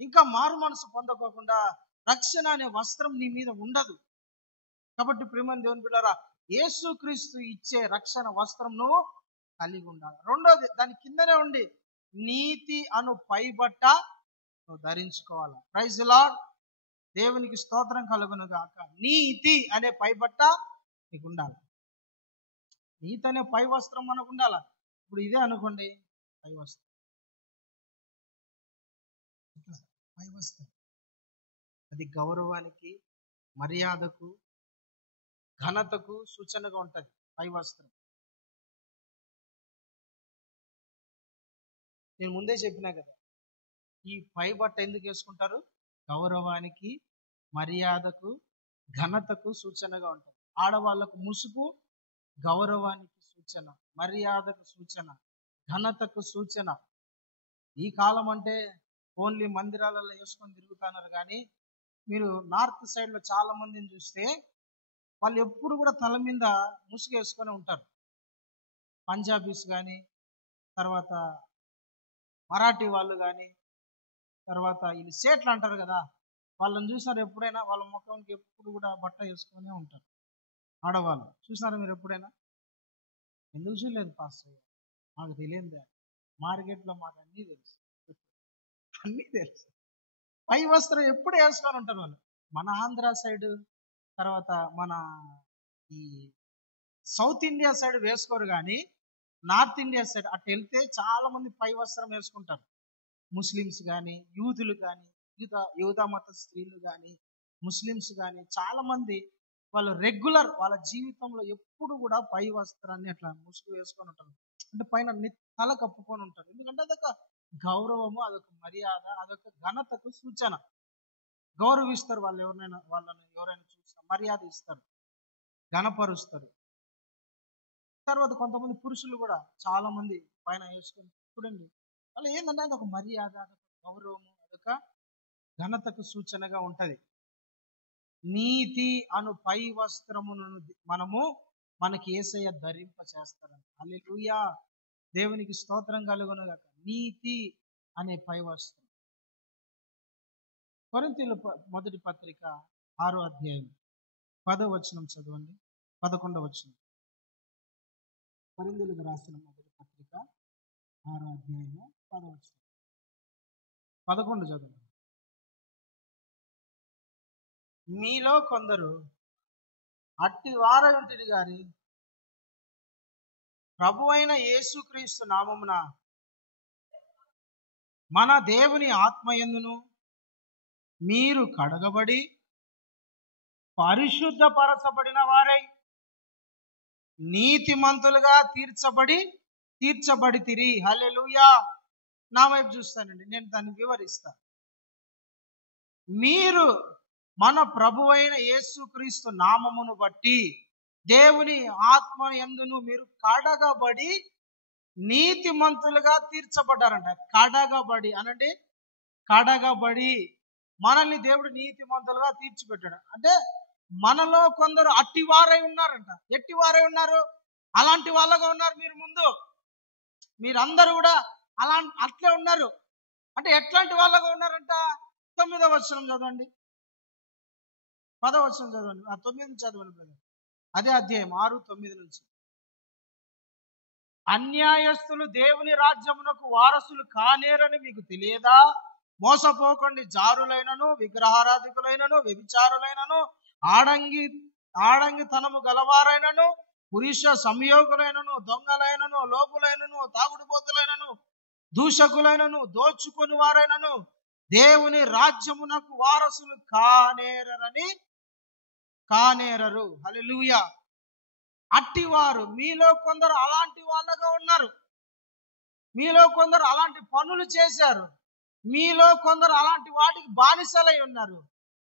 ఇంకా మారు మనసు పొందకోకుండా రక్షణ అనే వస్త్రం నీ మీద ఉండదు. కాబట్టి ప్రియమైన దేవుని బిడ్డలారా, యేసుక్రీస్తు ఇచ్చే రక్షణ వస్త్రం నువ్వు కలిగి ఉండాలి. రెండోది, దాని కిందనే ఉండి నీతి అను పైబట్ట నువ్వు ధరించుకోవాలి. Praise the lord. దేవునికి స్తోత్రం కలుగును గాక. నీతి అనే పైబట్ట నీకు ఉండాలి. నీతి అనే పై వస్త్రం మనకు ఉండాల. ఇప్పుడు ఇదే అనుకోండి, పై వస్త్రం, ఇట్లా పై వస్త్రం, అది గౌరవానికి, మర్యాదకు, ఘనతకు సూచనగా ఉంటది పై వస్త్రం. నేను ముందే చెప్పినా కదా, ఈ పై బట్ట ఎందుకు వేసుకుంటారు? గౌరవానికి, మర్యాదకు, ఘనతకు సూచనగా ఉంటుంది. ఆడవాళ్ళకు ముసుగు గౌరవానికి సూచన, మర్యాదకు సూచన, ఘనతకు సూచన. ఈ కాలం అంటే ఓన్లీ మందిరాలలో వేసుకొని తిరుగుతున్నారు, కానీ మీరు నార్త్ సైడ్ లో చాలా మందిని చూస్తే వాళ్ళు ఎప్పుడు కూడా తల మీద ముసుగు వేసుకొని ఉంటారు. పంజాబీస్ కానీ, తర్వాత మరాఠీ వాళ్ళు కానీ, తర్వాత వీళ్ళు సేట్లు అంటారు కదా, వాళ్ళని చూసినారు ఎప్పుడైనా? వాళ్ళ ముఖంకి ఎప్పుడు కూడా బట్ట వేసుకొని ఉంటారు. ఆడవాళ్ళు చూసినారా మీరు ఎప్పుడైనా? ఎందుకు చూడలేదు పాస్టర్? మాకు తెలియదు, మార్కెట్లో మాకు అన్నీ తెలుసు, అన్నీ తెలుసు. పై వస్త్రం ఎప్పుడు వేసుకొని ఉంటారు వాళ్ళు. మన ఆంధ్ర సైడ్, తర్వాత మన ఈ సౌత్ ఇండియా సైడ్ వేసుకోరు, కానీ నార్త్ ఇండియా సైడ్ అటు వెళ్తే చాలా మంది పై వస్త్రం వేసుకుంటారు. ముస్లిమ్స్ కానీ, యూదులు కానీ, యూదా మత స్త్రీలు కానీ, ముస్లిమ్స్ కానీ చాలా మంది వాళ్ళు రెగ్యులర్ వాళ్ళ జీవితంలో ఎప్పుడు కూడా పై వస్త్రాన్ని అట్లా ముసుగు వేసుకొని ఉంటారు. అంటే పైన తల కప్పుకొని ఉంటారు. ఎందుకంటే అదొక గౌరవము, అదొక మర్యాద, అదొక ఘనతకు సూచన. గౌరవిస్తారు వాళ్ళు, ఎవరైనా చూసినా మర్యాద ఇస్తారు, ఘనపరుస్తారు. తర్వాత కొంతమంది పురుషులు కూడా చాలా మంది పైన వేసుకొని చూడండి, వాళ్ళు ఏంటంటే అదొక మర్యాద, అదొక గౌరవము, అదొక ఘనతకు సూచనగా ఉంటది. నీతి అను పై వస్త్రమును మనకి యేసయ్య ధరింప చేస్తారని. హల్లెలూయా, దేవునికి స్తోత్రం కలుగును గాక. నీతి అనే పై వస్త్రం. కొరింథీయుల మొదటి పత్రిక 6వ అధ్యాయం 10వ వచనం చదవండి, 11వ వచనం. కొరింథీయులకు రాసిన మొదటి పత్రిక 6వ అధ్యాయం 10వ వచనం, 11 చదవండి. మీలో కొందరు అట్టి వారై ఉంటిరి గాని ప్రభువైన యేసుక్రీస్తు నామమున మన దేవుని ఆత్మయందును మీరు కడగబడి పరిశుద్ధపరచబడిన వారై నీతిమంతులుగా తీర్చబడితిరి. హల్లెలూయా. నా వైపు చూస్తానండి, నేను దాన్ని వివరిస్తాను. మీరు మన ప్రభువైన యేసుక్రీస్తు నామమును బట్టి దేవుని ఆత్మ యందును మీరు కడగబడి నీతిమంతులుగా తీర్చబడ్డారంట. కడగబడి అనండి, కడగబడి మనల్ని దేవుడు నీతిమంతులుగా తీర్చిపెట్టాడు. అంటే మనలో కొందరు అట్టివారై ఉన్నారంట. ఎట్టివారై ఉన్నారు? అలాంటి వాళ్ళగా ఉన్నారు. మీరు ముందు మీరందరూ కూడా అట్లే ఉన్నారు. అంటే ఎట్లాంటి వాళ్ళగా ఉన్నారంట? 9వ వచనం చదవండి, 10వ వచనం చదవండి, 9 చదవండి. అదే అధ్యాయం 6:9 నుంచి. అన్యాయస్తులు దేవుని రాజ్యమునకు వారసులు కానేరని మీకు తెలియదా? మోసపోకండి. జారులైనను, విగ్రహారాధికులైనను, వ్యభిచారులైనను, ఆడంగితనము గలవారైనను, పురుష సంయోగులైనను, దొంగలైనను, లోపులైనను, తాగుడుబోతులైనను, దూషకులైనను, దోచుకొని వారైనను దేవుని రాజ్యమునకు వారసులు కానేరరు. హల్లెలూయా. అట్టివారు మీలో కొందరు అలాంటి వాళ్ళగా ఉన్నారు. మీలో కొందరు అలాంటి పనులు చేశారు. మీలో కొందరు అలాంటి వాటికి బానిసలై ఉన్నారు.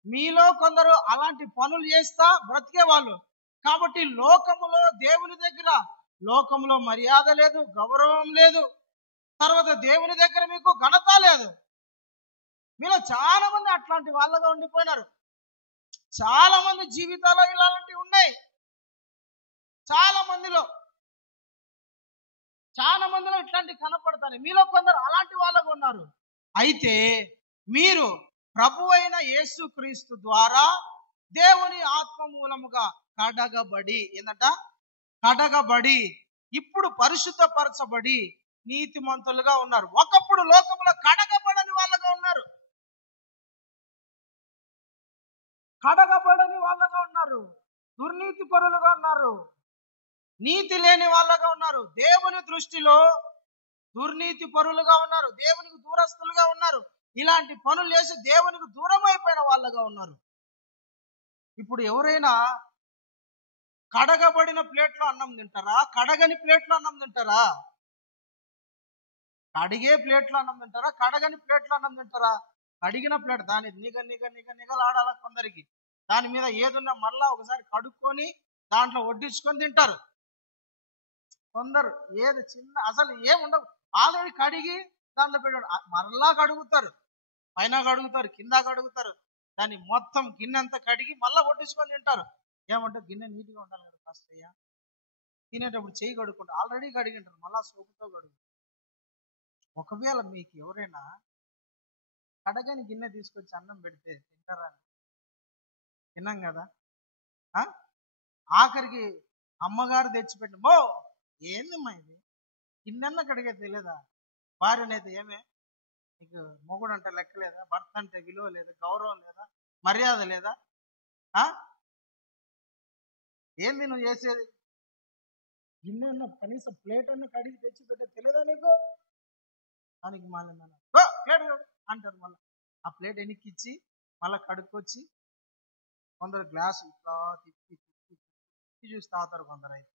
మీలో కొందరు అలాంటి పనులు చేస్తా బ్రతికే వాళ్ళు. కాబట్టి లోకములో దేవుని దగ్గర, లోకములో మర్యాద లేదు, గౌరవం లేదు, తర్వాత దేవుని దగ్గర మీకు ఘనత లేదు. మీలో చాలా మంది అట్లాంటి వాళ్ళగా ఉండిపోయినారు. చాలా మంది జీవితాల్లో ఇలాంటివి ఉన్నాయి. చాలా మందిలో చాలా మందిలో ఇట్లాంటివి కనపడతాయి. మీలో కొందరు అలాంటి వాళ్ళగా ఉన్నారు. అయితే మీరు ప్రభు అయిన యేసుక్రీస్తు ద్వారా దేవుని ఆత్మ మూలముగా కడగబడి, ఏంటంట, కడగబడి ఇప్పుడు పరిశుద్ధపరచబడి నీతిమంతులుగా ఉన్నారు. ఒకప్పుడు లోకములో కడగబడని వాళ్ళగా ఉన్నారు. కడగబడని వాళ్ళగా ఉన్నారు. దుర్నీతి పరులుగా ఉన్నారు. నీతి లేని వాళ్ళగా ఉన్నారు. దేవుని దృష్టిలో దుర్నీతి పరులుగా ఉన్నారు. దేవునికి దూరస్తులుగా ఉన్నారు. ఇలాంటి పనులు చేసి దేవునికి దూరం అయిపోయిన వాళ్ళగా ఉన్నారు. ఇప్పుడు ఎవరైనా కడగబడిన ప్లేట్లో అన్నం తింటారా? కడగని ప్లేట్లో అన్నం తింటారా? కడిగే ప్లేట్లో అన్నం తింటారా? కడగని ప్లేట్లో అన్నం తింటారా? కడిగిన ప్లేట్ దాని నిగలాడాల కొందరికి. దాని మీద ఏదున్నా మళ్ళా ఒకసారి కడుక్కొని దాంట్లో వడ్డించుకొని తింటారు. కొందరు ఏది చిన్న అసలు ఏముండవు, ఆల్రెడీ కడిగి దాంట్లో పెట్టాడు, మరలా కడుగుతారు. పైన కడుగుతారు, కింద కడుగుతారు. దాన్ని మొత్తం గిన్నె అంతా కడిగి మళ్ళీ వడ్డించుకొని తింటారు. ఏమంటే గిన్నె నీట్గా ఉండాలి కదా ఫస్ట్ అయ్యా. తినేటప్పుడు చేయి కడుక్కుంటారు. ఆల్రెడీ కడిగింటారు, మళ్ళా సోపుతో కడుగు. ఒకవేళ మీకు ఎవరైనా కడగని గిన్నె తీసుకొచ్చి అన్నం పెడితే తింటారా? తిన్నాం కదా. ఆఖరికి అమ్మగారు తెచ్చిపెట్టి, మో ఏందమ్మా ఇది, గిన్నెన్న కడిగే తెలియదా? భార్యనైతే ఏమే నీకు మొగుడు అంటే లెక్క లేదా? భర్త అంటే విలువ లేదా? గౌరవం లేదా? మర్యాద లేదా? ఏంది నువ్వు చేసేది? గిన్నె అన్న కనీసం ప్లేట్ అన్న కడిగి తెచ్చి పెట్టే తెలియదా నీకు? దానికి మళ్ళీ ప్లేట్ అంటారు. మళ్ళీ ఆ ప్లేట్ ఎన్నికిచ్చి మళ్ళీ కడుక్కొచ్చి కొందరు గ్లాసు ఇట్లా తిప్పి తిప్పి తిప్పి చూసి తాగుతారు. కొందరు అయితే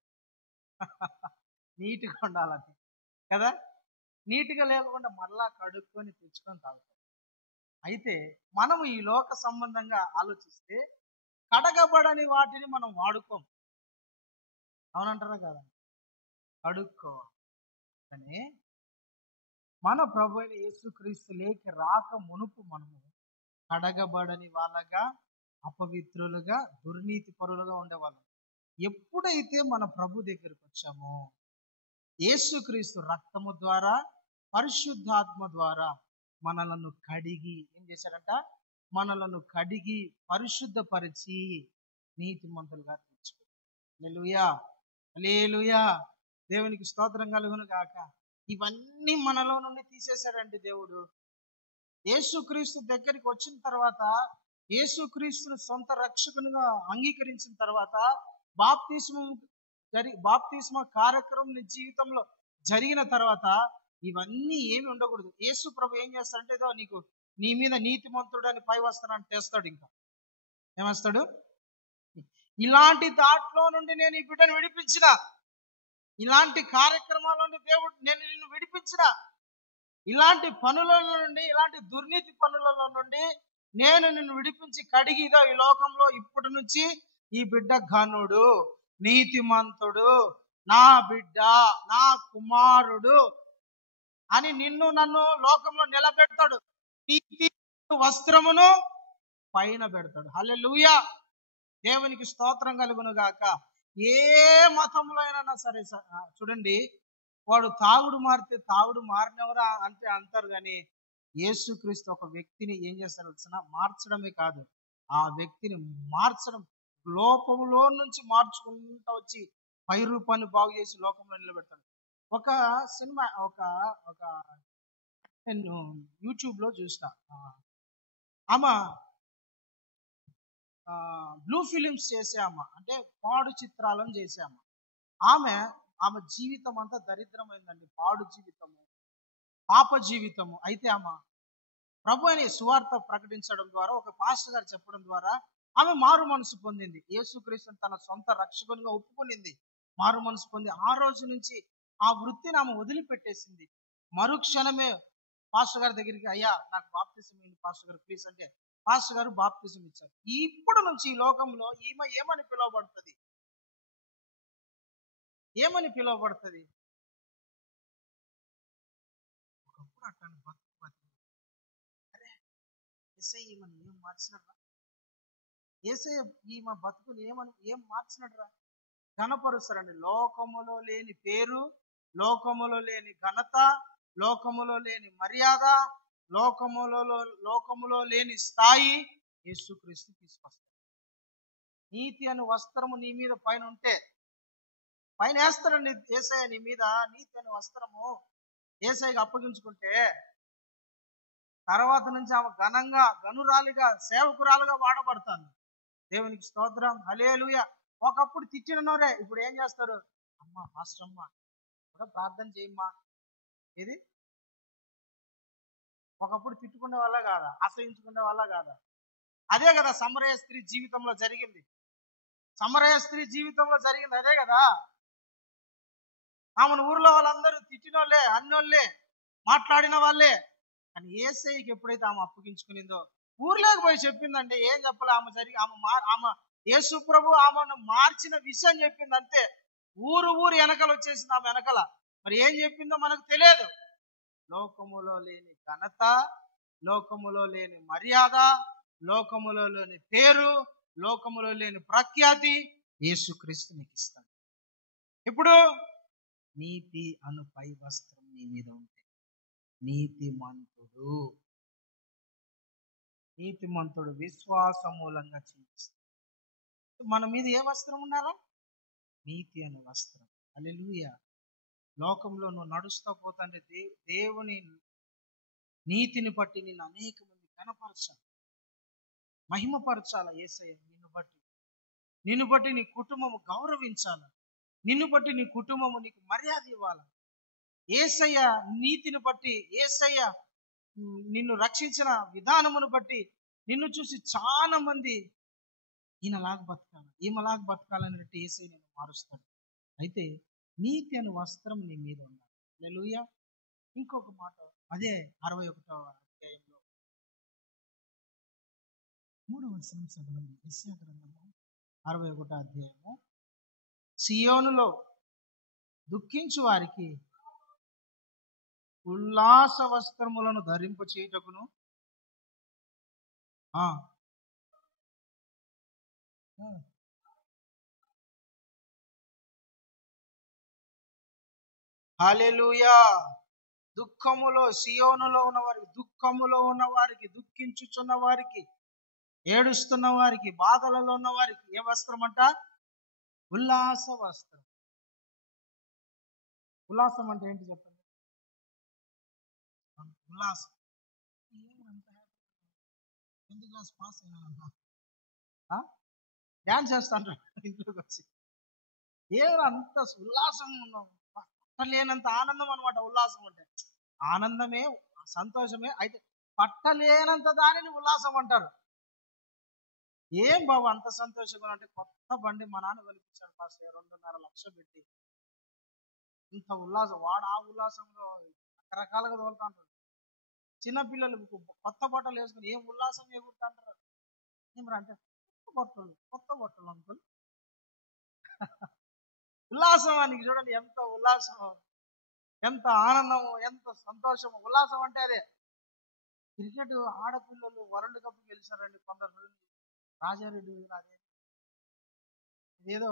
నీట్గా ఉండాలని కదా, నీట్గా లేకుండా మళ్ళా కడుక్కొని తెచ్చుకొని తాగుతారు. అయితే మనము ఈ లోక సంబంధంగా ఆలోచిస్తే కడగబడని వాటిని మనం వాడుకోం. అవునంటారా కదా? కడుక్కోవాలి. కానీ మన ప్రభు అయిన యేసుక్రీస్తు లేక రాక మునుపు మనము కడగబడని వాళ్ళగా, అపవిత్రులుగా, దుర్నీతి పరులుగా ఉండేవాళ్ళం. ఎప్పుడైతే మన ప్రభు దగ్గరికి వచ్చామో యేసుక్రీస్తు రక్తము ద్వారా, పరిశుద్ధాత్మ ద్వారా మనలను కడిగి ఏం చేశారంట? మనలను కడిగి పరిశుద్ధపరిచి నీతిమంతులుగా తీర్చుకో. హల్లెలూయా, హల్లెలూయా. దేవునికి స్తోత్రం కలుగును గాక. ఇవన్నీ మనలో నుండి తీసేశాడండి దేవుడు. యేసుక్రీస్తు దగ్గరికి వచ్చిన తర్వాత, యేసుక్రీస్తుని సొంత రక్షకునిగా అంగీకరించిన తర్వాత, బాప్తిస్మ కార్యక్రమం నీ జీవితంలో జరిగిన తర్వాత ఇవన్నీ ఏమి ఉండకూడదు. యేసు ప్రభు ఏం చేస్తాడంటే, ఏదో నీకు నీ మీద నీతిమంతుడు అని పై వస్తానని తెస్తాడు. ఇంకా ఏమేస్తాడు? ఇలాంటి దాంట్లో నుండి నేను ఈ బిడ్డను విడిపించిన, ఇలాంటి కార్యక్రమాల నుండి దేవుడు నేను నిన్ను విడిపించిన, ఇలాంటి పనులలో నుండి, ఇలాంటి దుర్నీతి పనులలో నుండి నేను నిన్ను విడిపించి కడిగి, ఇదో ఈ లోకంలో ఇప్పటి నుంచి ఈ బిడ్డ ఘనుడు, నీతిమంతుడు, నా బిడ్డ, నా కుమారుడు అని నిన్ను నన్ను లోకంలో నిలబెడతాడు. నీతి వస్త్రమును పైన పెడతాడు. హల్లెలూయా, దేవునికి స్తోత్రం కలుగును గాక. ఏ మతంలో అయినా సరే చూడండి, వాడు తాగుడు మారితే తాగుడు మారినవరా అంటే అంటారు. కానీ యేసుక్రీస్తు ఒక వ్యక్తిని ఏం చేస్తారు తెలిసిన? మార్చడమే కాదు, ఆ వ్యక్తిని మార్చడం, లోపంలో నుంచి మార్చుకుంటూ వచ్చి పై రూపాన్ని బాగు చేసి లోకంలో నిలబెడతాడు. ఒక సినిమా, ఒక నేను యూట్యూబ్లో చూసిన, ఆమె బ్లూ ఫిలిమ్స్ చేసే అమ్మ, అంటే పాడు చిత్రాలను చేసే అమ్మ. ఆమె జీవితం అంతా దరిద్రమైందండి. పాడు జీవితము, పాప జీవితము. అయితే ఆమె ప్రభు అనే సువార్త ప్రకటించడం ద్వారా, ఒక పాస్టర్ గారు చెప్పడం ద్వారా ఆమె మారు మనసు పొందింది. యేసుక్రీస్తుని తన సొంత రక్షకునిగా ఒప్పుకునింది, మారు మనసు పొంది ఆ రోజు నుంచి ఆ వృత్తిని ఆమె వదిలిపెట్టేసింది. మరుక్షణమే పాస్టర్ గారి దగ్గరికి, అయ్యా నాకు బాప్తిసం ఇవ్వండి పాస్టర్ గారు ప్లీజ్ అంటే పాస్టర్ గారు బాప్తిసం ఇచ్చారు. ఇప్పుడు నుంచి ఈ లోకంలో ఈమె ఏమని పిలువబడుతుంది? ఏమని పిలువబడుతుంది? ఒకప్పుడు అట్లాంటి అరే ఏసై ఈమెను ఏం మార్చినట్రా, ఏసై ఈమె బతుకులు ఏం మార్చినట్రా, ఘనపరుస్తారండి. లోకములో లేని పేరు లోకములో లేని ఘనత, లోకములో లేని మర్యాద, లోకములో లేని స్థాయి యేసుక్రీస్తు తీసుకొస్తాడు. నీతి అనే వస్త్రము నీ మీద పైన ఉంటే, పైన వేస్తాడండి యేసయ్య నీ మీద నీతి అనే వస్త్రము యేసయ్యకి అప్పగించుకుంటే, తర్వాత నుంచి ఆమె ఘనంగా, గనురాలిగా, సేవకురాలుగా వాడబడతాను. దేవునికి స్తోత్రం, హల్లెలూయా. ఒకప్పుడు తిట్టిన నోరే ఇప్పుడు ఏం చేస్తారు? అమ్మ పాస్టర్ అమ్మ కూడా ప్రార్థన చేయమ్మా. ఇది ఒకప్పుడు తిట్టుకునే వాళ్ళ కాదా, అసహించుకునే వాళ్ళ కాదా? అదే కదా సమరయ స్త్రీ జీవితంలో జరిగింది. సమరయ స్త్రీ జీవితంలో జరిగింది అదే కదా. ఆమెను ఊర్లో వాళ్ళందరూ తిట్టినోళ్ళే, అన్నోళ్ళే, మాట్లాడిన వాళ్ళే. కానీ యేసయ్యకి ఎప్పుడైతే ఆమె అప్పగించుకునిందో, ఊర్లోకి పోయి చెప్పిందంటే ఏం చెప్పలే. ఆమె యేసు ప్రభు ఆమెను మార్చిన విషయం చెప్పింది అంతే. ఊరు వెనకలు వచ్చేసింది ఆమె వెనకల. మరి ఏం చెప్పిందో మనకు తెలియదు. లోకములో లేని ఘనత, లోకములో లేని మర్యాద, లోకములో లేని పేరు, లోకములో లేని ప్రఖ్యాతి యేసుక్రీస్తు నీకు ఇస్తాడు. ఇప్పుడు నీతి అను పై వస్త్రం నీ మీద ఉంటే నీతిమంతుడు విశ్వాసమూలంగా జీవిస్తాడు. మన మీద ఏ వస్త్రం ఉన్నారా? నీతి అనే వస్త్రం. హల్లెలూయా. లోకంలో నువ్వు నడుస్తూ పోతాంటే దేవుని నీతిని బట్టి నిన్ను అనేక మంది కనపరచాలి, మహిమపరచాల. యేసయ్య నిన్ను బట్టి నీ కుటుంబము గౌరవించాలి, నిన్ను బట్టి నీ కుటుంబము నీకు మర్యాద ఇవ్వాలి. యేసయ్య నీతిని బట్టి, యేసయ్య నిన్ను రక్షించిన విధానమును బట్టి నిన్ను చూసి చాలా మంది ఈయనలాగా బతకాలి, ఈమెలాగా బతకాలన్నట్టు యేసయ్య నిన్ను మారుస్తాడు. అయితే నీతి అనే వస్త్రం నీ మీద ఉండాలి. హల్లెలూయా. ఇంకొక మాట అదే 61వ అధ్యాయంలో 3వ వచనం చదవండి. యెషయా గ్రంథము 61వ అధ్యాయము. సియోనులో దుఃఖించు వారికి ఉల్లాస వస్త్రములను ధరింప చేయుటకును, హల్లెలూయా. దుఃఖములో, సియోనులో ఉన్న వారికి, దుఃఖించుచున్న వారికి, ఏడుస్తున్న వారికి, బాధలలో ఉన్న వారికి ఏ వస్త్రం అంట? ఉల్లాస వస్త్రం. ఉల్లాసం అంటే ఏంటి చెప్పండి? ఉల్లాసం ఎందుకు పాస్ అయినా డ్యాన్స్ చేస్తాను ఇంట్లోకి వచ్చి. అంత ఉల్లాసంగా ఉన్నాం, పట్టలేనంత ఆనందం అనమాట. ఉల్లాసం అంటే ఆనందమే, సంతోషమే. అయితే పట్టలేనంత దానిని ఉల్లాసం అంటారు. ఏం బాబు అంత సంతోషంగా అంటే, కొత్త బండి మా నాన్న కొనిపించాడు పాస్, 2.5 లక్షలు పెట్టి. ఇంత ఉల్లాసం, వాడు ఆ ఉల్లాసంలో రకరకాలుగా తోలుతా ఉంటాడు. చిన్నపిల్లలు కొత్త బట్టలు వేసుకుని ఏం ఉల్లాసం ఎగురుతుంటారు. ఏమరంటే కొత్త బట్టలు అనుకోని ఉల్లాసం అని చూడండి. ఎంత ఉల్లాసము, ఎంత ఆనందము, ఎంత సంతోషము. ఉల్లాసం అంటే అదే. క్రికెట్ ఆడపిల్లలు వరల్డ్ కప్ గెలిచారండి కొందరు. రాజారెడ్డి అదే ఏదో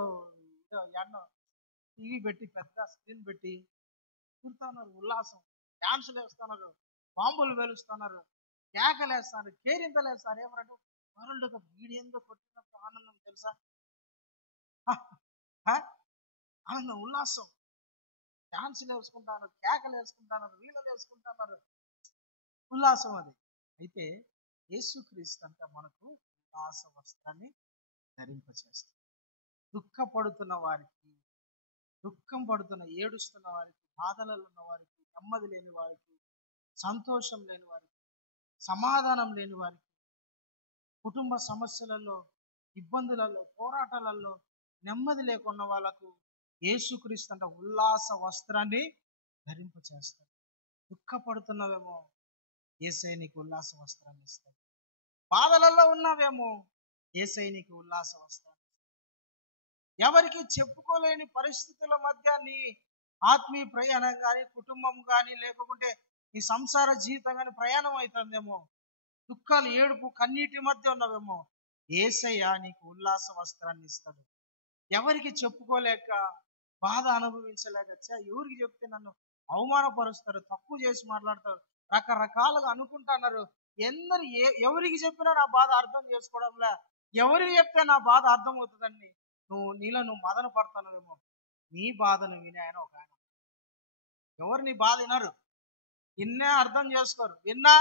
ఎన్నో టీవీ పెట్టి, పెద్ద స్క్రీన్ పెట్టి చూస్తున్నారు. ఉల్లాసం, డ్యాన్సులు వేస్తున్నారు, బాంబులు వేలుస్తున్నారు, కేకలు వేస్తారు, కేరింతలు వేస్తారు. ఏమంటే వరల్డ్ కప్ వీడేందో కొట్టినట్టు ఆనందం తెలుసా? ఆనందం, ఉల్లాసం. డాన్సులు వేసుకుంటారు, కేకలు వేసుకుంటారు, వీళ్ళలు వేసుకుంటున్నారు. ఉల్లాసం అది. అయితే యేసుక్రీస్తు అంటే మనకు ఉల్లాస వస్త్రాన్ని ధరింపచేస్తాడు. దుఃఖపడుతున్న వారికి, ఏడుస్తున్న వారికి, బాధలలో ఉన్న వారికి, నెమ్మది లేని వారికి, సంతోషం లేని వారికి, సమాధానం లేని వారికి, కుటుంబ సమస్యలలో, ఇబ్బందులలో, పోరాటాలలో నెమ్మది లేకున్న వాళ్ళకు యేసుక్రీస్తు అంటే ఉల్లాస వస్త్రాన్ని ధరింపచేస్తాడు. దుఃఖపడుతున్నావేమో, యేసయ్య నీకు ఉల్లాస వస్త్రాన్ని ఇస్తాడు. బాధలలో ఉన్నావేమో, యేసయ్య నీకు ఉల్లాస వస్త్రాన్ని. ఎవరికి చెప్పుకోలేని పరిస్థితుల మధ్య నీ ఆత్మీయ ప్రయాణం కానీ, కుటుంబం కానీ, లేకుంటే నీ సంసార జీవితం కానీ ప్రయాణం అవుతుందేమో, దుఃఖాలు, ఏడుపు, కన్నీటి మధ్య ఉన్నవేమో, యేసయ్య నీకు ఉల్లాస వస్త్రాన్ని ఇస్తాడు. ఎవరికి చెప్పుకోలేక బాధ అనుభవించలేక ఎవరికి చెప్తే నన్ను అవమానపరుస్తారు, తప్పు చేసి మాట్లాడతారు, రకరకాలుగా అనుకుంటున్నారు. ఎవరికి చెప్పినా నా బాధ అర్థం చేసుకోవడంలే. ఎవరికి చెప్తే నా బాధ అర్థమవుతుందండి. నువ్వు మదన పడుతున్నావేమో. నీ బాధను విని ఆయన ఒక ఆయన. ఎవరు నీ బాధ వినరు, విన్నా అర్థం చేసుకోరు, విన్నా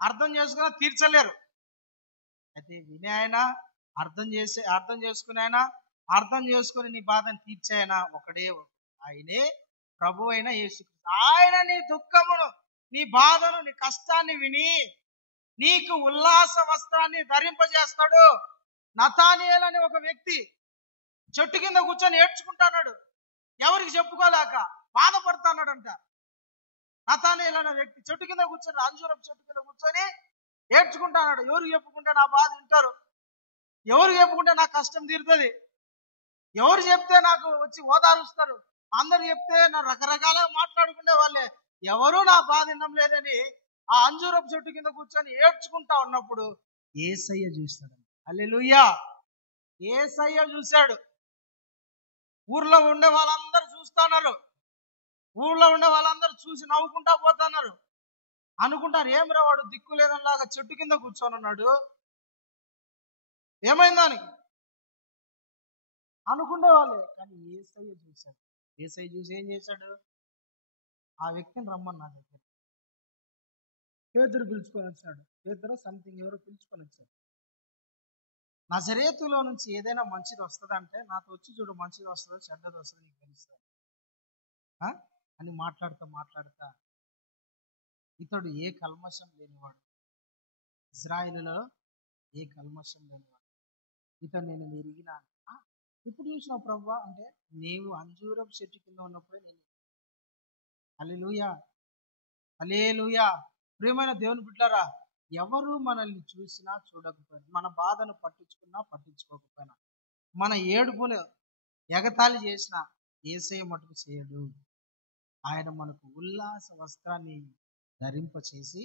అర్థం చేసుకున్నా తీర్చలేరు. అయితే వినే ఆయన, అర్థం చేసుకునే ఆయన, అర్థం చేసుకుని నీ బాధను తీర్చే ఆయన ఒకడే, ఆయనే ప్రభు అయిన యేసుక్రీస్తు. ఆయన నీ దుఃఖమును, నీ బాధను, నీ కష్టాన్ని విని నీకు ఉల్లాస వస్త్రాన్ని ధరింపజేస్తాడు. నతానియేలు అనే ఒక వ్యక్తి చెట్టు కింద కూర్చొని ఏడ్చుకుంటున్నాడు, ఎవరికి చెప్పుకోలేక బాధపడుతున్నాడంట. నతానియేలు అనే వ్యక్తి చెట్టు కింద కూర్చొని, అంజూరపు చెట్టు కింద కూర్చొని ఏడ్చుకుంటున్నాడు. ఎవరికి చెప్పుకుంటే నా బాధ వింటారు, ఎవరికి చెప్పుకుంటే నా కష్టం తీరుతుంది, ఎవరు చెప్తే నాకు వచ్చి ఓదారుస్తారు, అందరు చెప్తే నా రకరకాలుగా మాట్లాడుకునే వాళ్ళే, ఎవరు నా బాధ వినడం లేదని ఆ అంజూరపు చెట్టు కింద కూర్చొని ఏడ్చుకుంటా ఉన్నప్పుడు యేసయ్య చూస్తాడు. హల్లెలూయా. యేసయ్య చూశాడు. ఊర్లో ఉండే వాళ్ళందరూ చూస్తున్నారు. ఊర్లో ఉండే వాళ్ళందరూ చూసి నవ్వుకుంటా పోతున్నారు. అనుకుంటారు, ఏమిరా వాడు దిక్కు లేదనిలాగా చెట్టు కింద కూర్చొని ఉన్నాడు, ఏమైంది దానికి అనుకునే వాళ్ళే. కానీ యేసయ్య చూశాడు. యేసయ్య చూసి ఏం చేశాడు? ఆ వ్యక్తిని రమ్మన్నా దగ్గర. పేతురు పిలుచుకొని వచ్చాడు. పేతురు సంథింగ్ ఎవరో పిలుచుకొని వచ్చాడు. నజరేతులో నుంచి ఏదైనా మంచిది వస్తుందంటే నాతో వచ్చి చూడు, మంచిది వస్తుందో చెడ్డది వస్తుందో నీకు తెలుస్తుంది అని మాట్లాడుతా ఇతడు ఏ కల్మషం లేనివాడు, ఇజ్రాయేలులో ఏ కల్మషం లేనివాడు, ఇతడు నేను ఎరిగినాను. ఇప్పుడు చూసినావు ప్రభువా అంటే, నీవు అంజూరపు చెట్టు కింద ఉన్నప్పుడే నేను. హల్లెలూయా, హల్లెలూయా. ప్రియమైన దేవుని బిడ్డలారా, ఎవరు మనల్ని చూసినా చూడకపోయినా, మన బాధను పట్టించుకున్నా పట్టించుకోకపోయినా, మన ఏడుపును ఎగతాళి చేసిన యేసయ్య మటుకు చేయడు. ఆయన మనకు ఉల్లాస వస్త్రాన్ని ధరింపచేసి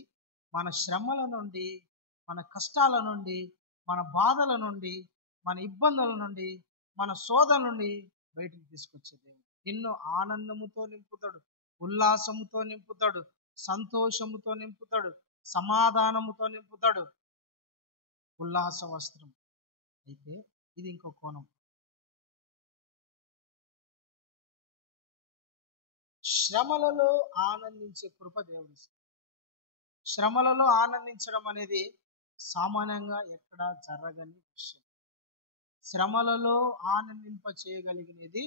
మన శ్రమల నుండి, మన కష్టాల నుండి, మన బాధల నుండి, మన ఇబ్బందుల నుండి, మన శోధన నుండి బయటికి తీసుకొచ్చేది. నిన్ను ఆనందముతో నింపుతాడు, ఉల్లాసముతో నింపుతాడు, సంతోషముతో నింపుతాడు, సమాధానముతో నింపుతాడు. ఉల్లాస వస్త్రం. అయితే ఇది ఇంకో కోణం. శ్రమలలో ఆనందించే కృప దేవుడు. శ్రమలలో ఆనందించడం అనేది సామాన్యంగా ఎక్కడ జరగని విషయం. శ్రమలలో ఆనందింప చేయగలిగినది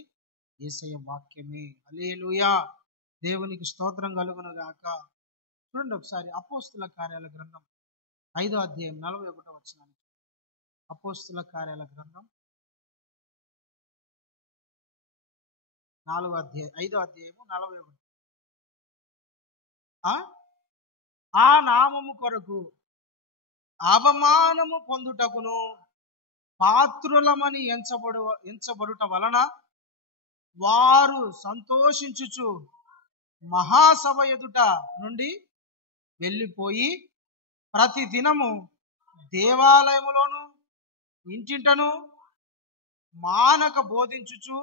యేసయ్య వాక్యమే. హల్లెలూయా. దేవునికి స్తోత్రం కలుగును గాక. చూడండి ఒకసారి అపోస్తుల కార్యాల గ్రంథం 5వ అధ్యాయం 41వ వచనాన్ని. అపోస్తుల కార్యాల గ్రంథం 5వ అధ్యాయము 41. ఆ నామము కొరకు అవమానము పొందుటకును పాత్రులమని ఎంచబడుట వలన వారు సంతోషించుచు మహాసభ ఎదుట నుండి వెళ్ళిపోయి ప్రతి దినము దేవాలయములోను ఇంటింటను మానక బోధించుచు.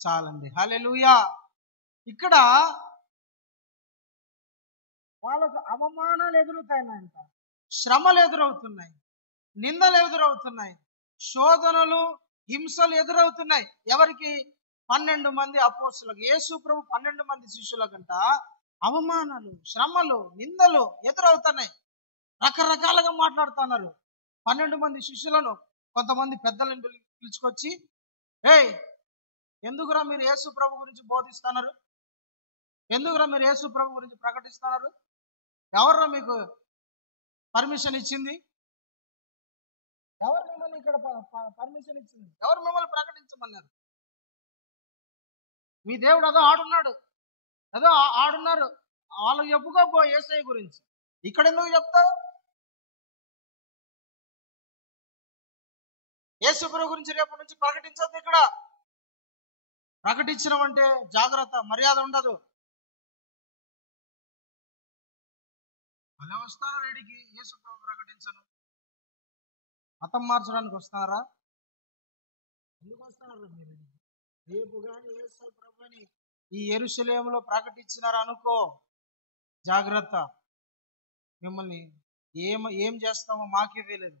చాలండి. హల్లెలూయా. ఇక్కడ వాళ్ళకు అవమానాలు ఎదురుతాయంట, శ్రమలు ఎదురవుతున్నాయి, నిందలు ఎదురవుతున్నాయి, శోధనలు, హింసలు ఎదురవుతున్నాయి. ఎవరికి? 12 మంది అపోస్తలులకు. యేసు ప్రభు 12 మంది శిష్యులకంట అవమానాలు, శ్రమలు, నిందలు ఎదురవుతున్నాయి. రకరకాలుగా మాట్లాడుతున్నారు. 12 మంది శిష్యులను కొంతమంది పెద్దలను పిలుచుకొచ్చి, ఎందుకురా మీరు యేసు ప్రభు గురించి బోధిస్తున్నారు, ఎందుకురా మీరు యేసు ప్రభు గురించి ప్రకటిస్తున్నారు, ఎవర్రా మీకు పర్మిషన్ ఇచ్చింది, ఎవరు మిమ్మల్ని ఇక్కడ పర్మిషన్ ఇచ్చింది, ఎవరు మిమ్మల్ని ప్రకటించమన్నారు, మీ దేవుడు ఏదో ఆడున్నాడు, ఏదో ఆడున్నారు, వాళ్ళకి చెప్పుకోబో యేసయ్య గురించి, ఇక్కడ ఎందుకు చెప్తావు? యేసు ప్రభు గురించి రేపటి నుంచి ప్రకటించద్దు. ఇక్కడ ప్రకటించడం జాగ్రత్త, మర్యాద ఉండదు. అలా వస్తారా రెడీకి? యేసు ప్రభు ప్రకటించను, మతం మార్చడానికి వస్తారా? ఎందుకు వస్తున్నారు మీరు? రేపు కానీ యేసు ప్రభుని ఈ యెరూషలేములో ప్రకటించినారు అనుకో, జాగ్రత్త. మిమ్మల్ని ఏం చేస్తామో మాకే తెలియదు.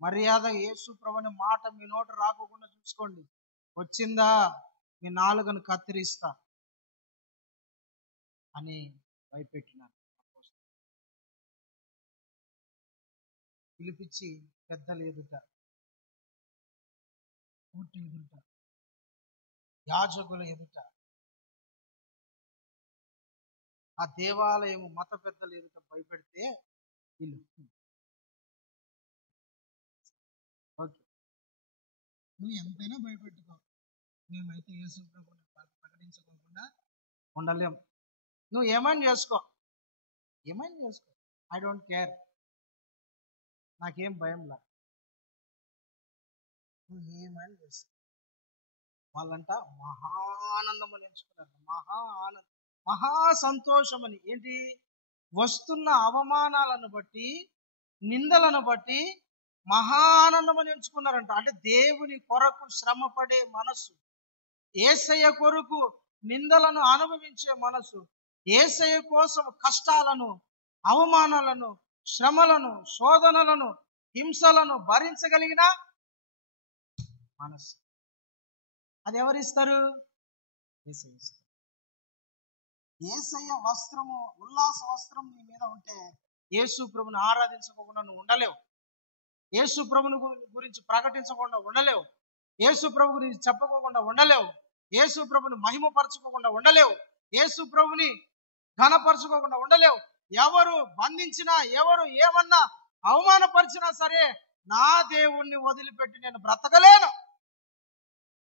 మర్యాద యేసు ప్రభుని మాట మీ నోట రాకోకుండా చూసుకోండి. వచ్చిందా మీ నాలుకను కత్తిరిస్తా అని భయపెట్టినారు. పిలిపించి పెద్దలు ఎదుట, కోర్టు ఎదుట, యాజకుల ఎదుట, ఆ దేవాలయం మత పెద్దలు ఎదుట భయపెడితే వీళ్ళు ఓకే, నువ్వు ఎంతైనా భయపెట్టుకో, మేమైతే యేసు ప్రభువుని ప్రకటించుకోకుండా ఉండలేం. నువ్వు ఏమైనా చేసుకో, ఐ డోంట్ కేర్, నాకేం భయం లా, నువ్వు ఏమైనా చేసుకో. వాళ్ళంట మహా ఆనందం అని ఎంచుకున్నారు. మహా సంతోషం అని. ఏంటి? వస్తున్న అవమానాలను బట్టి, నిందలను బట్టి మహా ఆనందం అని ఎంచుకున్నారంట. అంటే దేవుని కొరకు శ్రమ పడే మనసు, యేసయ్య కొరకు నిందలను అనుభవించే మనసు, యేసయ్య కోసం కష్టాలను, అవమానాలను, శ్రమలను, శోధనలను, హింసలను భరించగలిగిన మనసు. అది ఎవరిస్తారు? యేసయ్య ఇస్తారు. యేసయ్య వస్త్రము, ఉల్లాస వస్త్రం నీ మీద ఉంటే యేసు ప్రభుని ఆరాధించకుండా నువ్వు ఉండలేవు. యేసు ప్రభుని గురించి ప్రకటించకుండా ఉండలేవు. యేసు ప్రభు గురించి చెప్పుకోకుండా ఉండలేవు. యేసు ప్రభుని మహిమపరచుకోకుండా ఉండలేవు. యేసు ప్రభుని ఘనపరచుకోకుండా ఉండలేవు. ఎవరు బంధించినా, ఎవరు ఏమన్నా అవమానపరిచినా సరే నా దేవుణ్ణి వదిలిపెట్టి నేను బ్రతకలేను.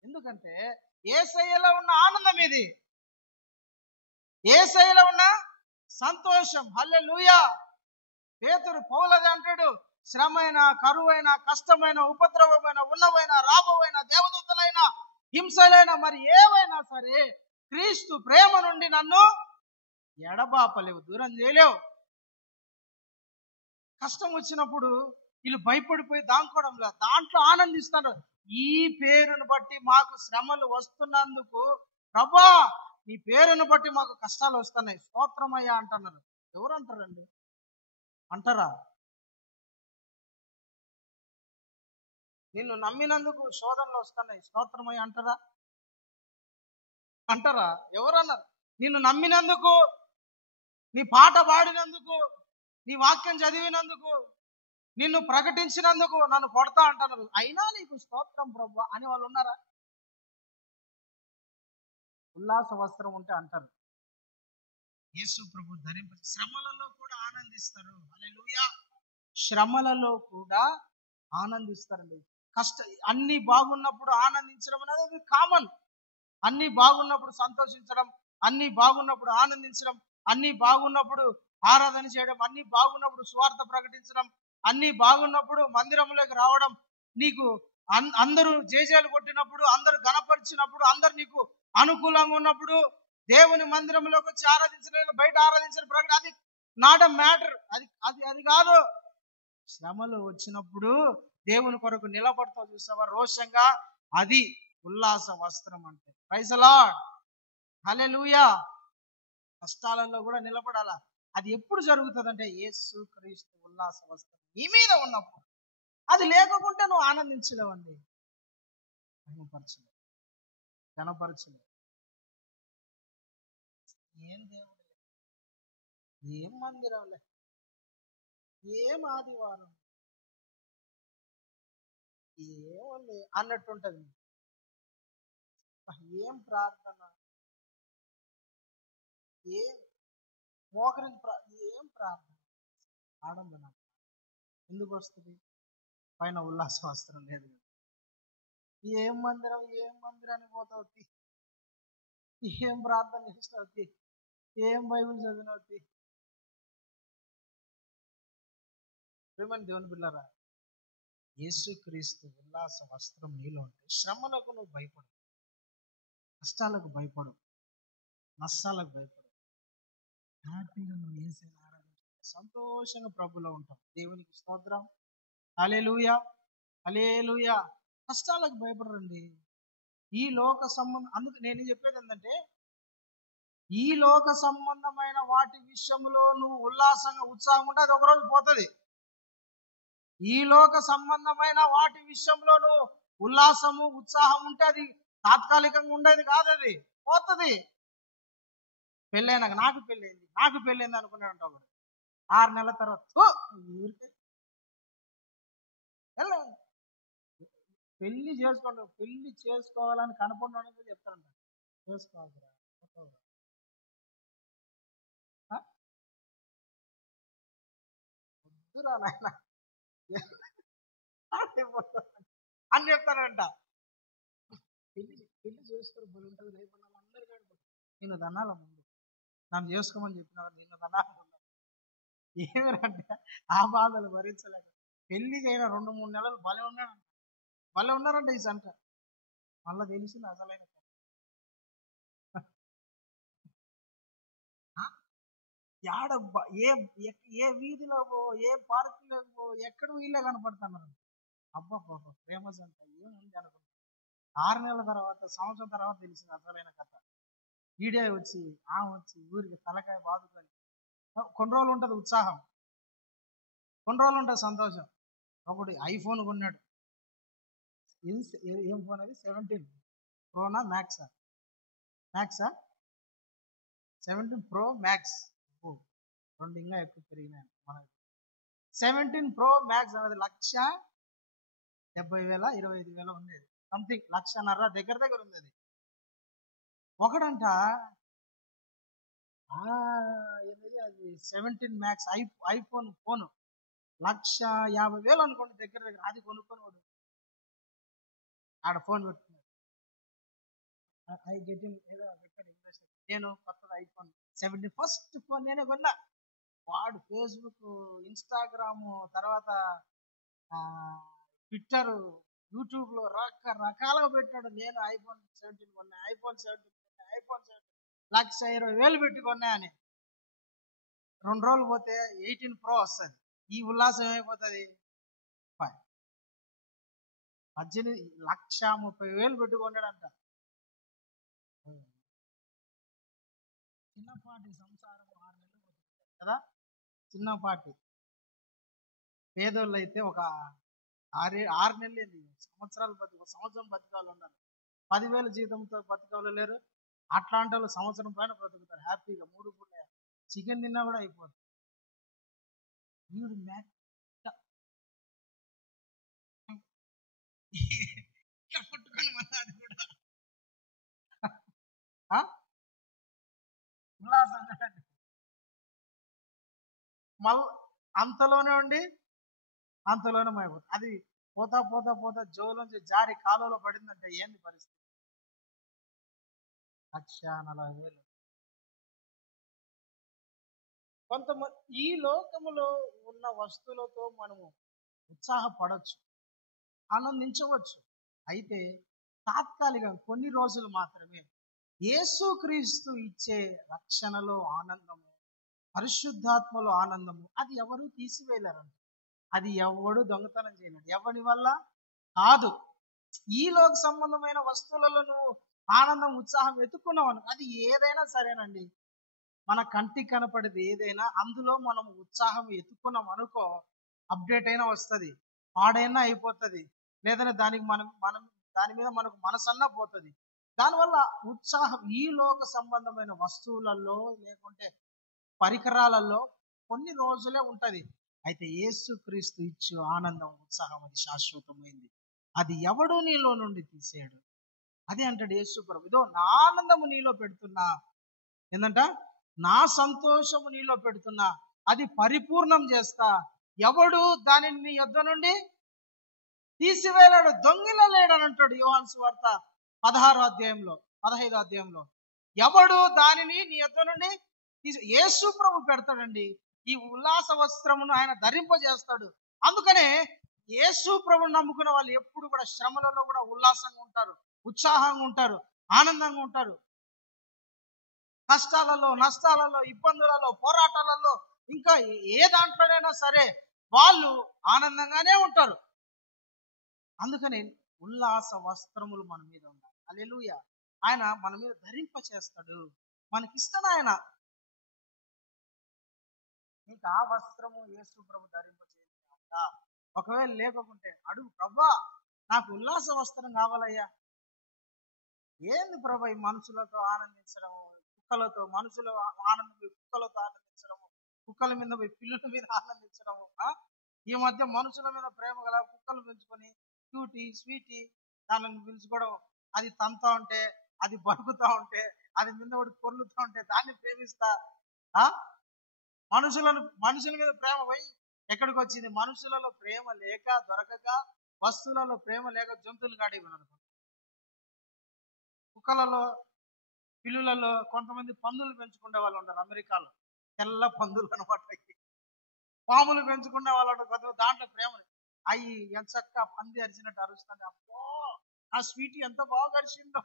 ఎందుకంటే యేసయ్యలో ఉన్న ఆనందం ఇది, యేసయ్యలో ఉన్న సంతోషం. హల్లెలూయా. పేతురు పౌలది అంటాడు, శ్రమైన, కరువైన, కష్టమైన, ఉపద్రవమైన, ఉన్నవైన, రాబోవైన, దేవదూతలైన, హింసలైన, మరి ఏవైనా సరే క్రీస్తు ప్రేమ నుండి నన్ను ఎడబాపలేవు, దూరం చేయలేవు. కష్టం వచ్చినప్పుడు వీళ్ళు భయపడిపోయి దాంకోవడం లేదు, దాంట్లో ఆనందిస్తారు. ఈ పేరును బట్టి మాకు శ్రమలు వస్తున్నందుకు ప్రభా, నీ పేరును బట్టి మాకు కష్టాలు వస్తున్నాయి, స్తోత్రమయ్యా అంటున్నారు. ఎవరు అంటారండి? అంటారా? నిన్ను నమ్మినందుకు శోధనలు వస్తున్నాయి, స్తోత్రమయ్యా అంటారా? అంటారా? ఎవరన్నారు? నిన్ను నమ్మినందుకు, నీ పాట పాడినందుకు, నీ వాక్యం చదివినందుకు, నిన్ను ప్రకటించినందుకు నన్ను కొడతా అంటున్నారు, అయినా నీకు స్తోత్రం ప్రభు అని వాళ్ళు ఉన్నారా? ఉల్లాస వస్త్రం ఉంటే అంటారు. యేసు ప్రభు ధరింప శ్రమలలో కూడా ఆనందిస్తారు. హల్లెలూయా. శ్రమలలో కూడా ఆనందిస్తారండి. అన్ని బాగున్నప్పుడు ఆనందించడం అనేది కామన్. అన్ని బాగున్నప్పుడు సంతోషించడం, అన్ని బాగున్నప్పుడు ఆనందించడం, అన్ని బాగున్నప్పుడు ఆరాధన చేయడం, అన్ని బాగున్నప్పుడు సువార్త ప్రకటించడం, అన్ని బాగున్నప్పుడు మందిరంలోకి రావడం, నీకు అందరూ జేజేలు కొట్టినప్పుడు, అందరూ గణపరిచినప్పుడు, అందరు నీకు అనుకూలంగా ఉన్నప్పుడు దేవుని మందిరంలోకి వచ్చి ఆరాధించలేదు, బయట ఆరాధించిన ప్రకటన, అది నాట్ ఎ మ్యాటర్. అది కాదు. శ్రమలు వచ్చినప్పుడు దేవుని కొరకు నిలబడతావు చూసావా రోషంగా, అది ఉల్లాస వస్త్రం అంటే. Praise the lord. హల్లెలూయా. కష్టాలలో కూడా నిలబడాలా. అది ఎప్పుడు జరుగుతుందంటే యేసు క్రీస్తు ఉల్లాస వస్త్రం నీ మీద ఉన్నప్పుడు. అది లేకపోతే నువ్వు ఆనందించలేవండి, మహిమపరచలేవు, ఘనపరచలేవు. ఏం దేవుడు, ఏం మందిరంలే, ఏం ఆదివారం, ఏముంది అన్నట్టుంటది. ఏం ప్రార్థన, ఏం మోకరించి ఏం ప్రార్థన, ఆనందం ఎందుకు వస్తుంది? పైన ఉల్లాస వస్త్రం లేదు. ఏం మందిరానికి పోతావు, ఏం ప్రార్థన చేస్తావు, ఏం బైబిల్ చదివినవుతి. ప్రేమని దేవుని బిడ్డలారా, యేసుక్రీస్తు ఉల్లాస వస్త్రం నీలో ఉంటే శ్రమలకు నువ్వు భయపడు, కష్టాలకు భయపడు, నష్టాలకు భయపడు. హ్యాపీగా నువ్వు యేసుని ఆరాధించు, సంతోషంగా ప్రభులో ఉంటావు. దేవునికి స్తోత్రం. హల్లెలూయా, హల్లెలూయా. కష్టాలకు భయపడరండి. ఈ లోక సంబంధం, అందుకు నేను చెప్పేది ఏంటంటే, ఈ లోక సంబంధమైన వాటి విషయంలో నువ్వు ఉల్లాసంగా ఉత్సాహం ఉంటే అది ఒకరోజు పోతుంది. ఈ లోక సంబంధమైన వాటి విషయంలో నువ్వు ఉల్లాసము ఉత్సాహం ఉంటే అది తాత్కాలికంగా ఉండేది కాదు, అది పోతుంది. పెళ్ళైనాక నాకు పెళ్ళైంది అనుకున్నాడు అంటావు. 6 నెలల తర్వాత పెళ్లి చేసుకోండి, పెళ్లి చేసుకోవాలని కనపడడానికి చెప్తాను, చేసుకోవాలి వద్దురా నాయన అని చెప్తానంట. పెళ్లి చేసుకొని బలి ఉంటుంది, రేపు అందరికీ నేను దన్నాల ముందు నన్ను చేసుకోమని చెప్పిన నేను దన్నాలు ఏమిరంటే ఆ బాధలు భరించలేక పెళ్లి చేయన 2-3 నెలలు భలే ఉన్నారంట ఈ సంట. మళ్ళీ తెలిసింది అసలైన యాడబ్బా ఏ వీధిలో ఏ పార్కులో ఎక్కడ వీళ్ళే కనపడుతున్నారు. అబ్బా ఫేమస్ అంట ఏముంది అనుకుంటా. 6 నెలల తర్వాత, సంవత్సరం తర్వాత తెలిసింది అసలైన కథ. ఈడే వచ్చి ఊరికి తలకాయ బాదుకొని కొన్ని రోజులు ఉంటుంది ఉత్సాహం, కొన్ని రోజులు ఉంటుంది సంతోషం. ఒకటి ఐఫోన్ కొన్నాడు. ఏం ఫోన్ అది? 17 ప్రోనా మ్యాక్సా? 17 ప్రో మ్యాక్స్. రెండు ఇంకా ఎక్కువ పెరిగినాయి మనకి. 17 ప్రో మ్యాక్స్ అనేది 1,70,000 25,000 ఉండేది, సంథింగ్ 1,50,000 దగ్గర ఉంది అది. ఒకడంట అది 17 మ్యాక్స్ ఐఫోన్ ఫోన్ 1,50,000 అనుకోండి దగ్గర. అది కొనుక్కొని వాడు ఆడ ఫోన్ పెట్టుకున్నాడు. నేను కొత్తది ఐఫోన్ 17 ఫస్ట్ ఫోన్ నేనే కొన్నా. వాడు ఫేస్బుక్, ఇన్స్టాగ్రామ్, తర్వాత ట్విట్టర్, యూట్యూబ్ లో రకరకాలుగా పెట్టాడు. నేను ఐఫోన్ 17 కొన్నా, ఐఫోన్ 17 1,20,000 పెట్టుకున్నా అని. 2 రోజులు పోతే 18 ప్రో వస్తుంది. ఈ ఉల్లాసం ఏమైపోతుంది? 1,30,000 పెట్టుకున్నాడంట. చిన్నపాటి సంసారం 6 నెలలు కదా, చిన్నపాటి. పేదోళ్ళు అయితే ఒక 6 నెలలు సంవత్సరాలు సంవత్సరం బతికాళ్ళు ఉన్నారు. 10,000 జీతంతో బతికాళ్ళు లేరు. అట్లాంటి వాళ్ళు సంవత్సరం పైన బ్రతుకుతారు హ్యాపీగా. 3 పూట చికెన్ తిన్నా కూడా అయిపోతుంది. వీడు పట్టుకొని మళ్ళీ కూడా మళ్ళీ అంతలోనే అయిపోతుంది. అది పోతా జోలోంచి జారి కాలువలో పడిందంటే ఏంది పరిస్థితి? 1,40,000. కొంతమంది ఈ లోకములో ఉన్న వస్తువులతో మనము ఉత్సాహపడవచ్చు, ఆనందించవచ్చు. అయితే తాత్కాలికంగా కొన్ని రోజులు మాత్రమే. యేసుక్రీస్తు ఇచ్చే రక్షణలో ఆనందము, పరిశుద్ధాత్మలో ఆనందము అది ఎవరు తీసివేయలేరంట. అది ఎవడు దొంగతనం చేయలేడు, ఎవరి వల్ల కాదు. ఈ లోక సంబంధమైన వస్తువులలో నువ్వు ఆనందం ఉత్సాహం వెతుక్కున్నావు, అది ఏదైనా సరేనండి. మన కంటికి కనపడేది ఏదైనా అందులో మనం ఉత్సాహం ఎత్తుకున్నాం అనుకో, అప్డేట్ అయినా వస్తుంది, పాడైనా అయిపోతుంది, లేదంటే దాని మీద మనకు మనసన్నా పోతుంది. దానివల్ల ఉత్సాహం ఈ లోక సంబంధమైన వస్తువులలో లేకుంటే పరికరాలలో కొన్ని రోజులే ఉంటది. అయితే యేసుక్రీస్తు ఇచ్చు ఆనందం ఉత్సాహం అది శాశ్వతమైంది. అది ఎవడు నీలో నుండి తీసేయడు. అదే అంటాడు యేసు ప్రభు, ఇదో నా ఆనందము నీలో పెడుతున్నా, ఏంటంట నా సంతోషము నీలో పెడుతున్నా, అది పరిపూర్ణం చేస్తా, ఎవడు దానిని నీ యొద్ద నుండి తీసివేయలేడు, దొంగిలలేడు అని అంటాడు యోహాను సువార్త 15వ అధ్యాయంలో. ఎవడు దానిని నీ యొద్ద నుండి యేసు ప్రభు పెడతాడండి. ఈ ఉల్లాస వస్త్రమును ఆయన ధరింపజేస్తాడు. అందుకనే యేసు ప్రభుని నమ్ముకున్న వాళ్ళు ఎప్పుడు కూడా శ్రమలలో కూడా ఉల్లాసంగా ఉంటారు, ఉత్సాహంగా ఉంటారు, ఆనందంగా ఉంటారు. కష్టాలలో, నష్టాలలో, ఇబ్బందులలో, పోరాటాలలో, ఇంకా ఏ దాంట్లోనైనా సరే వాళ్ళు ఆనందంగానే ఉంటారు. అందుకని ఉల్లాస వస్త్రములు మన మీద ఉన్నాయి. హల్లెలూయా. ఆయన మన మీద ధరింప చేస్తాడు. మనకిస్తాడు ఆయన. నీకు ఆ వస్త్రము యేసు ప్రభు ధరింప చేస్తా. ఒకవేళ లేకుంటే అడుగు, ప్రభా నాకు ఉల్లాస వస్త్రం కావాలయ్యా. ఏంది ప్రభా ఈ మనుషులతో ఆనందించడము, కుక్కలతో మనుషులు ఆనందం, కుక్కలతో ఆనందించడము, కుక్కల మీద పోయి పిల్లుల మీద ఆనందించడము. ఈ మధ్య మనుషుల మీద ప్రేమ గల కుక్కలు పెంచుకొని క్యూటీ స్వీటీ దానిని పిలుచుకోవడం, అది తంతా ఉంటే, అది బరుకుతా ఉంటే, అది మీద ఒకటి కొర్లుతూ ఉంటే దాన్ని ప్రేమిస్తా. మనుషుల మీద ప్రేమ పోయి ఎక్కడికి వచ్చింది? మనుషులలో ప్రేమ లేక దొరకక, వస్తువులలో ప్రేమ లేక జంతువులు కాడికి వినరు. కుక్కలలో, పిల్లులలో కొంతమంది పందులు పెంచుకునే వాళ్ళు ఉంటారు అమెరికాలో. తెల్ల పందులు అనమాట. పాములు పెంచుకునే వాళ్ళు ఉంటారు. దాంట్లో ప్రేమ అవి ఎంచక్క పంది అరిచినట్టు అరుస్తుంది. అబ్బో ఆ స్వీట్ ఎంత బాగా అరిచిందో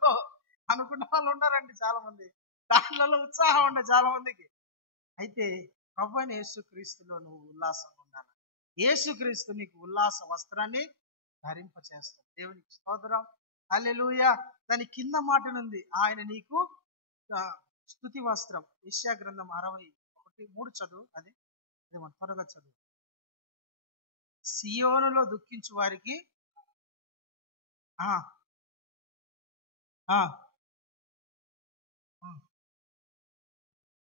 అనుకున్న వాళ్ళు ఉన్నారండి చాలా మంది. దాంట్లో ఉత్సాహం ఉండే చాలా మందికి. అయితే ప్రభువైన యేసుక్రీస్తులో నువ్వు ఉల్లాసంగా ఉండాలి. యేసుక్రీస్తు నీకు ఉల్లాస వస్త్రాన్ని ధరింప చేస్తాడు. దేవునికి స్తోత్రం. హల్లెలూయా. దాని కింద మాటనుంది, ఆయన నీకు స్తుతి వస్త్రం. యెషయా గ్రంథం 61:3 చదువు. అది త్వరగా చదువు. సియోనులో దుఃఖించు వారికి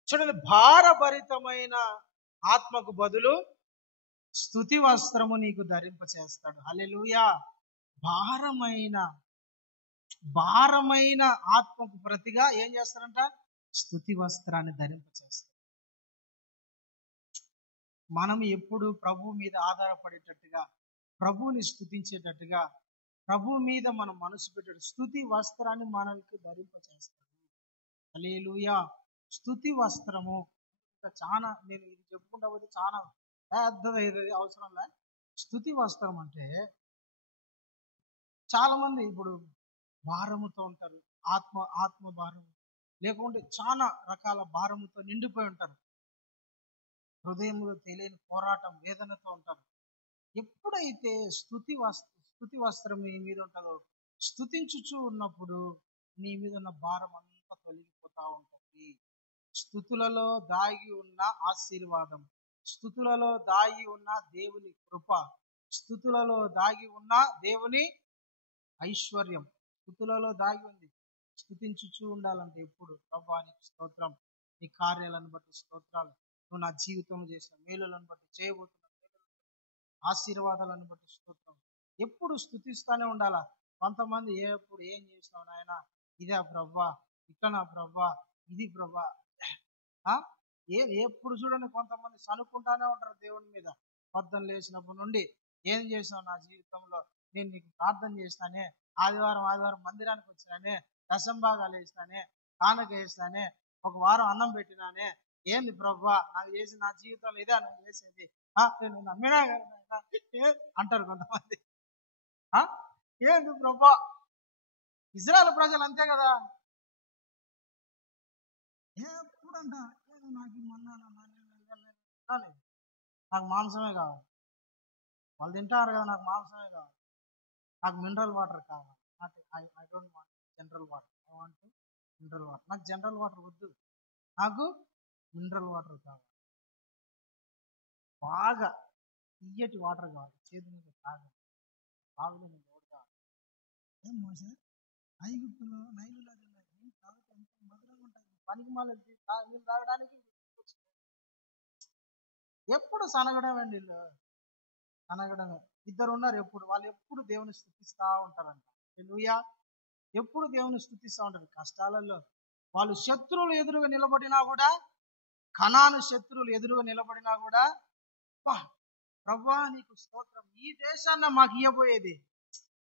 చూడండి, భారభరితమైన ఆత్మకు బదులు స్తుతి వస్త్రము నీకు ధరింప చేస్తాడు. హల్లెలూయా. భారమైన ఆత్మకు ప్రతిగా ఏం చేస్తారంట? స్తుతి వస్త్రాన్ని ధరింప చేస్తారు. మనం ఎప్పుడు ప్రభు మీద ఆధారపడేటట్టుగా, ప్రభువుని స్తుతించేటట్టుగా, ప్రభు మీద మనం మనసు పెట్టే స్తుతి వస్త్రాన్ని మనకి ధరింప చేస్తాడు. హల్లెలూయా. స్తుతి వస్త్రము చాలా, నేను ఇది చెప్పుకుంటా పోతే చాలా పెద్దది అవసరం లే. స్తుతి వస్త్రం అంటే చాలా మంది ఇప్పుడు భారముతో ఉంటారు, ఆత్మ భారము, లేకుంటే చాలా రకాల భారముతో నిండిపోయి ఉంటారు. హృదయంలో తెలియని పోరాటం, వేదనతో ఉంటారు. ఎప్పుడైతే స్తుతి వస్త్రం నీ మీద ఉంటుందో, స్తుతించుచూ ఉన్నప్పుడు నీ మీద ఉన్న భారం అంతా తొలగిపోతా ఉంటుంది. స్తుతులలో దాగి ఉన్న ఆశీర్వాదం, స్తుతులలో దాగి ఉన్న దేవుని కృప, స్తుతులలో దాగి ఉన్న దేవుని ఐశ్వర్యం స్తుతులలో దాగి ఉంది. స్తుతించుచూ ఉండాలంటే ఎప్పుడు, ప్రభువా నీకు స్తోత్రం, నీ కార్యాలను బట్టి స్తోత్రాలు, నువ్వు నా జీవితంలో చేసిన మేలులను బట్టి, చేయబోతున్న ఆశీర్వాదాలను బట్టి స్తోత్రం. ఎప్పుడు స్తుతిస్తానే ఉండాలా. కొంతమంది ఎప్పుడు ఏం చేసినావు నాయన, ఇదే ప్రవ్వా, ఇట్లా ప్రవ్వా, ఇది ప్రవ్వా, ఎప్పుడు చూడండి కొంతమంది సనుక్కుంటానే ఉంటారు దేవుని మీద. పొద్దున్న లేచినప్పటి నుండి ఏం చేసినావు నా జీవితంలో, నేను నీకు ప్రార్థన చేస్తానే, ఆదివారం మందిరానికి వచ్చినానే, దశంభాగాలు వేసినానే, కానుక వేసినానే, ఒక వారం అన్నం పెట్టినానే, ఏంది ప్రవ్వా నాకు చేసి నా జీవితంలో ఇదే నువ్వు చేసేది, నేను నమ్మినా అంటారు కొంతమంది. ఏంది ప్రవ్వా, ఇజ్రాయెల్ ప్రజలు అంతే కదా, ఎప్పుడంట నాకు నాకు మాంసమే కావాలి, వాళ్ళు తింటారు కదా, నాకు మాంసమే కావాలి, నాకు మినరల్ వాటర్ కావాలి, I don't want general water, I want mineral water, నాకు జనరల్ వాటర్ వద్దు, నాకు మినరల్ వాటర్ కావాలి, బాగా తీయటి వాటర్ కావాలి, చేతి మీద తాగాలి, బాగులో మీద ఓడతాను. ఏం మోసే ఐగుప్తులో నైలులో తాగితే ఎంత మధురంగా ఉంటాయి, పనికి మళ్ళీ నీళ్ళు తాగడానికి ఎప్పుడు సనగడం అండి, సనగడమే. ఇద్దరు ఉన్నారు, వాళ్ళు ఎప్పుడు దేవుని స్తుతిస్తూ ఉంటారంట. హల్లెలూయా. ఎప్పుడు దేవుని స్తుతిస్తూ ఉంటారు. కష్టాలలో వాళ్ళు శత్రువులు ఎదురుగా నిలబడినా కూడా, కనాను శత్రువులు ఎదురుగా నిలబడినా కూడా, ప్రభువా నీకు స్తోత్రం, ఈ దేశాన్ని మాకు ఇవ్వబోయేది,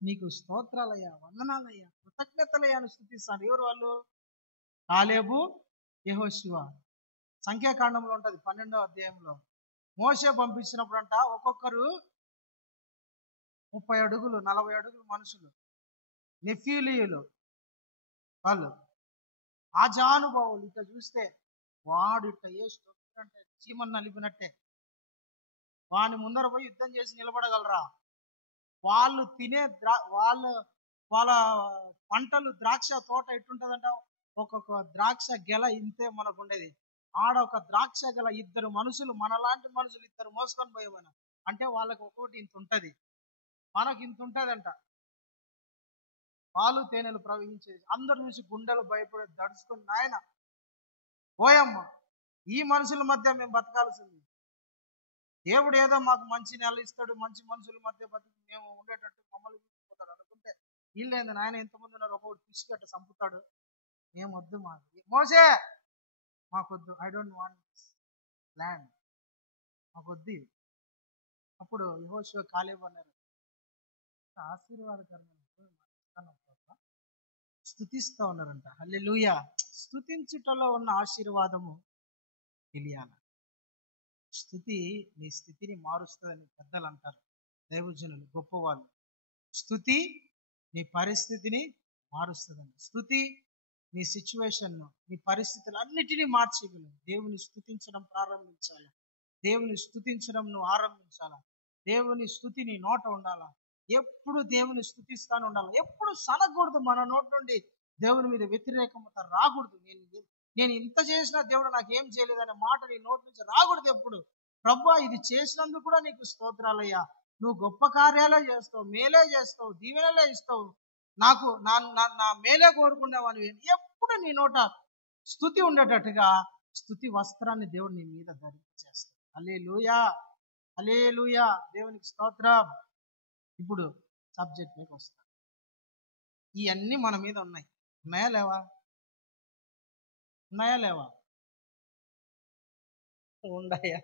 నీకు స్తోత్రాలయ్యా, వందనాలయ్యా, కృతజ్ఞతలయ్యా అని స్తుతిస్తాను. ఎవరు వాళ్ళు? కాలేబు, యెహోషువ. సంఖ్యాకాండంలో ఉంటది 12వ అధ్యాయంలో. మోషే పంపించినప్పుడు అంట, ఒక్కొక్కరు 30 అడుగులు 40 అడుగులు మనుషులు, నెఫీలీయులు, వాళ్ళు ఆజానుభావులు. ఇట్లా చూస్తే వాడు ఇట్లా అంటే చీమను నలిపినట్టే, వాడిని ముందర పోయి యుద్ధం చేసి నిలబడగలరా? వాళ్ళు తినే వాళ్ళ వాళ్ళ పంటలు ద్రాక్ష తోట ఎట్టుంటదంట, ఒక్కొక్క ద్రాక్ష గెల ఇంతే మనకు ఉండేది. ఆడ ఒక ద్రాక్ష గెల ఇద్దరు మనుషులు, మనలాంటి మనుషులు ఇద్దరు మోసుకొని పోయేమని అంటే వాళ్ళకి ఒక్కొక్కటి ఇంత ఉంటది, మనకి ఇంత ఉంటదంట. పాలు తేనెలు ప్రవహించేది. అందరు చూసి గుండెలు భయపడి దడుచుకొని, నాయన పోయమ్మ, ఈ మనుషుల మధ్య మేము బతకాల్సింది, దేవుడు ఏదో మాకు మంచి నెల ఇస్తాడు, మంచి మనుషుల మధ్య బతికి మేము ఉండేటట్టు మమ్మల్ని చూసిపోతాడు అనుకుంటే, వీళ్ళేంది నాయన ఎంతమంది ఉన్నారు, ఒక్కొక్కటి తీసుకెట్ట చంపుతాడు, మేము వద్దు, మాకు మోసే మాకొద్దు, ఐ డోంట్ వాంట్ ల్యాండ్, మాకొద్దు. అప్పుడు యెహోషువ కాలేబు అన్నారు, ఆశీర్వాదకరమైన స్తుతిస్తా ఉన్నారంట. హల్లెలూయా. స్తుతించుటలో ఉన్న ఆశీర్వాదము తెలియాలి. స్తుతి నీ స్థితిని మారుస్తుందని పెద్దలు అంటారు, దైవజనులు, గొప్పవాళ్ళు. స్తుతి నీ పరిస్థితిని మారుస్తుందండి. స్తుతి నీ సిచ్యువేషన్, నీ పరిస్థితులు అన్నిటినీ మార్చగలవు. దేవుని స్తుతించడం ప్రారంభించాలి. దేవుని స్తుతించడం నువ్వు ఆరంభించాలా. దేవుని స్తుతి నీ నోట ఉండాలా. ఎప్పుడు దేవుని స్తుతిస్తాను ఉండాలి. ఎప్పుడు సనకూడదు. మన నోటి నుండి దేవుని మీద వ్యతిరేకత రాకూడదు. నేను ఇంత చేసినా దేవుడు నాకేం చేయలేదనే మాట నీ నోటి నుంచి రాకూడదు ఎప్పుడు. ప్రభువా, ఇది చేసినందుకు కూడా నీకు స్తోత్రాలయ్యా, నువ్వు గొప్ప కార్యాలే చేస్తావు, మేలే చేస్తావు, దీవెనలే ఇస్తావు, నాకు నా నా మేలే కోరుకునేవాని. ఎప్పుడు నీ నోట స్తుతి ఉండేటట్టుగా స్తుతి వస్త్రాన్ని దేవుడు నీ మీద ధరించేస్తాడు. హల్లెలూయా, హల్లెలూయా, దేవునికి స్తోత్రం. ఇప్పుడు సబ్జెక్ట్ మీకు వస్తా. ఇవన్నీ మన మీద ఉన్నాయి. ఉన్నాయా లేవా? ఉన్నాయా లేవా? ఉన్నాయా?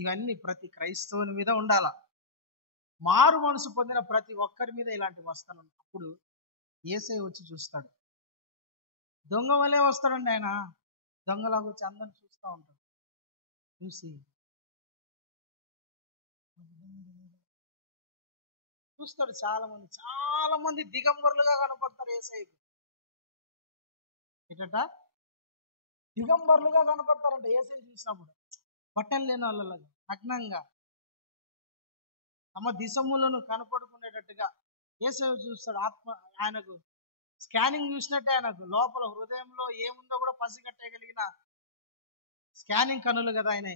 ఇవన్నీ ప్రతి క్రైస్తవుని మీద ఉండాల. మారు మనసు పొందిన ప్రతి ఒక్కరి మీద ఇలాంటి వస్తాను. అప్పుడు యేసయ్య వచ్చి చూస్తాడు. దొంగ వలే వస్తాడండి ఆయన. దొంగలాగా వచ్చి అందరిని చూస్తూ ఉంటాడు. చూసి చూస్తాడు. చాలా మంది దిగంబరులుగా కనపడతారు యేసయ్యకు. ఏంటట? దిగంబరులుగా కనపడతారంట యేసయ్య చూసినప్పుడు. బట్టలు లేని వాళ్ళలాగా నగ్నంగా తమ దిశములను కనపడుకునేటట్టుగా యేసయ్య చూస్తాడు. ఆత్మ ఆయనకు స్కానింగ్ చూసినట్టే, ఆయనకు లోపల హృదయంలో ఏముందో కూడా పసిగట్టగలిగిన స్కానింగ్ కనులు కదా ఆయన.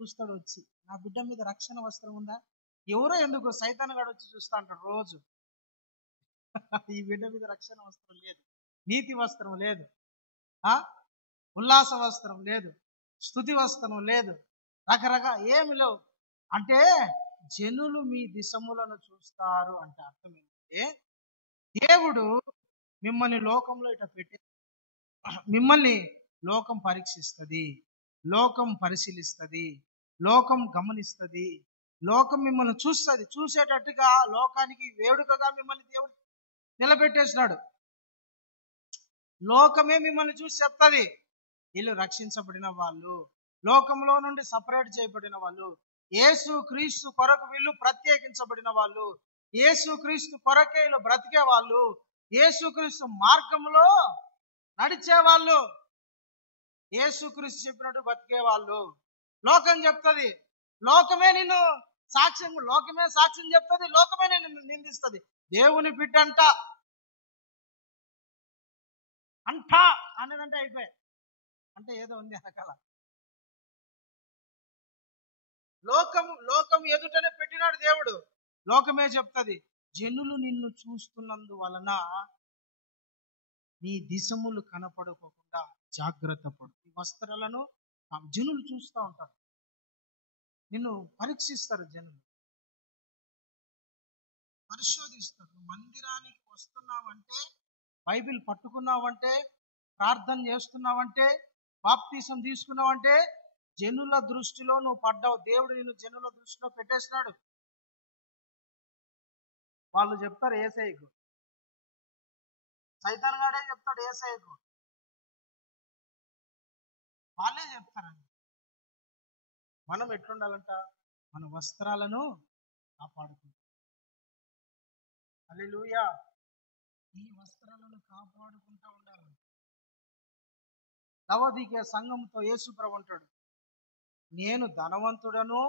చూస్తాడు వచ్చి, నా బిడ్డ మీద రక్షణ వస్త్రం ఉందా? ఎవరో ఎందుకు సైతాన్ గాడు వచ్చి చూస్తా అంటాడు రోజు. ఈ బిడ్డ మీద రక్షణ వస్త్రం లేదు, నీతి వస్త్రం లేదు, ఉల్లాస వస్త్రం లేదు, స్తుతి వస్త్రం లేదు, రకరకాల ఏమి లేవు. అంటే జనులు మీ దిశములను చూస్తారు అంటే అర్థం ఏంటంటే, దేవుడు మిమ్మల్ని లోకంలో ఇట్లా పెట్టి, మిమ్మల్ని లోకం పరీక్షిస్తుంది, లోకం పరిశీలిస్తుంది, లోకం గమనిస్తుంది, లోకం మిమ్మల్ని చూస్తుంది. చూసేటట్టుగా లోకానికి వేడుకగా మిమ్మల్ని దేవుడు నిలబెట్టేసినాడు. లోకమే మిమ్మల్ని చూసి చెప్తుంది, వీళ్ళు రక్షించబడిన వాళ్ళు, లోకంలో నుండి సపరేట్ చేయబడిన వాళ్ళు, యేసు క్రీస్తు కొరకు వీళ్ళు ప్రత్యేకించబడిన వాళ్ళు, యేసు క్రీస్తు కొరకే వీళ్ళు బ్రతికే వాళ్ళు, యేసు క్రీస్తు మార్గంలో నడిచే వాళ్ళు, యేసు క్రీస్తు చెప్పినట్టు బతికే వాళ్ళు. లోకం చెప్తుంది, లోకమే నిన్ను లోకమే సాక్ష్యం చెప్తుంది, లోకమే నిన్ను నిందిస్తుంది. దేవుని బిడ్డ అంట అనేదంటే అయిపోయి, అంటే ఏదో ఉంది వెనకాల. లోకం ఎదుటనే పెట్టినాడు దేవుడు. లోకమే చెప్తుంది, జనులు నిన్ను చూస్తున్నందు వలన నీ దిశములు కనపడుకోకుండా జాగ్రత్త పడు. ఈ వస్త్రాలను జనులు చూస్తూ ఉంటారు, నిన్ను పరీక్షిస్తారు, జనులు పరిశోధిస్తారు. మందిరానికి వస్తున్నావంటే, బైబిల్ పట్టుకున్నావంటే, ప్రార్థన చేస్తున్నావంటే, బాప్తీసం తీసుకున్నావంటే జనుల దృష్టిలో నువ్వు పడ్డావు. దేవుడు నిన్ను జనుల దృష్టిలో పెట్టేసినాడు. వాళ్ళు చెప్తారు యేసయ్యకు, సైతాన్ గాడే చెప్తాడు యేసయ్యకు, వాళ్ళే చెప్తారండి. మనం ఎట్లుండాలంట? మన వస్త్రాలను కాపాడుకుంటాం. హల్లెలూయా. ఈ వస్త్రాలను కాపాడుకుంటూ ఉండాలి. లవోదికీయ సంఘంతో యేసు ప్రభువు అంటాడు, నేను ధనవంతుడను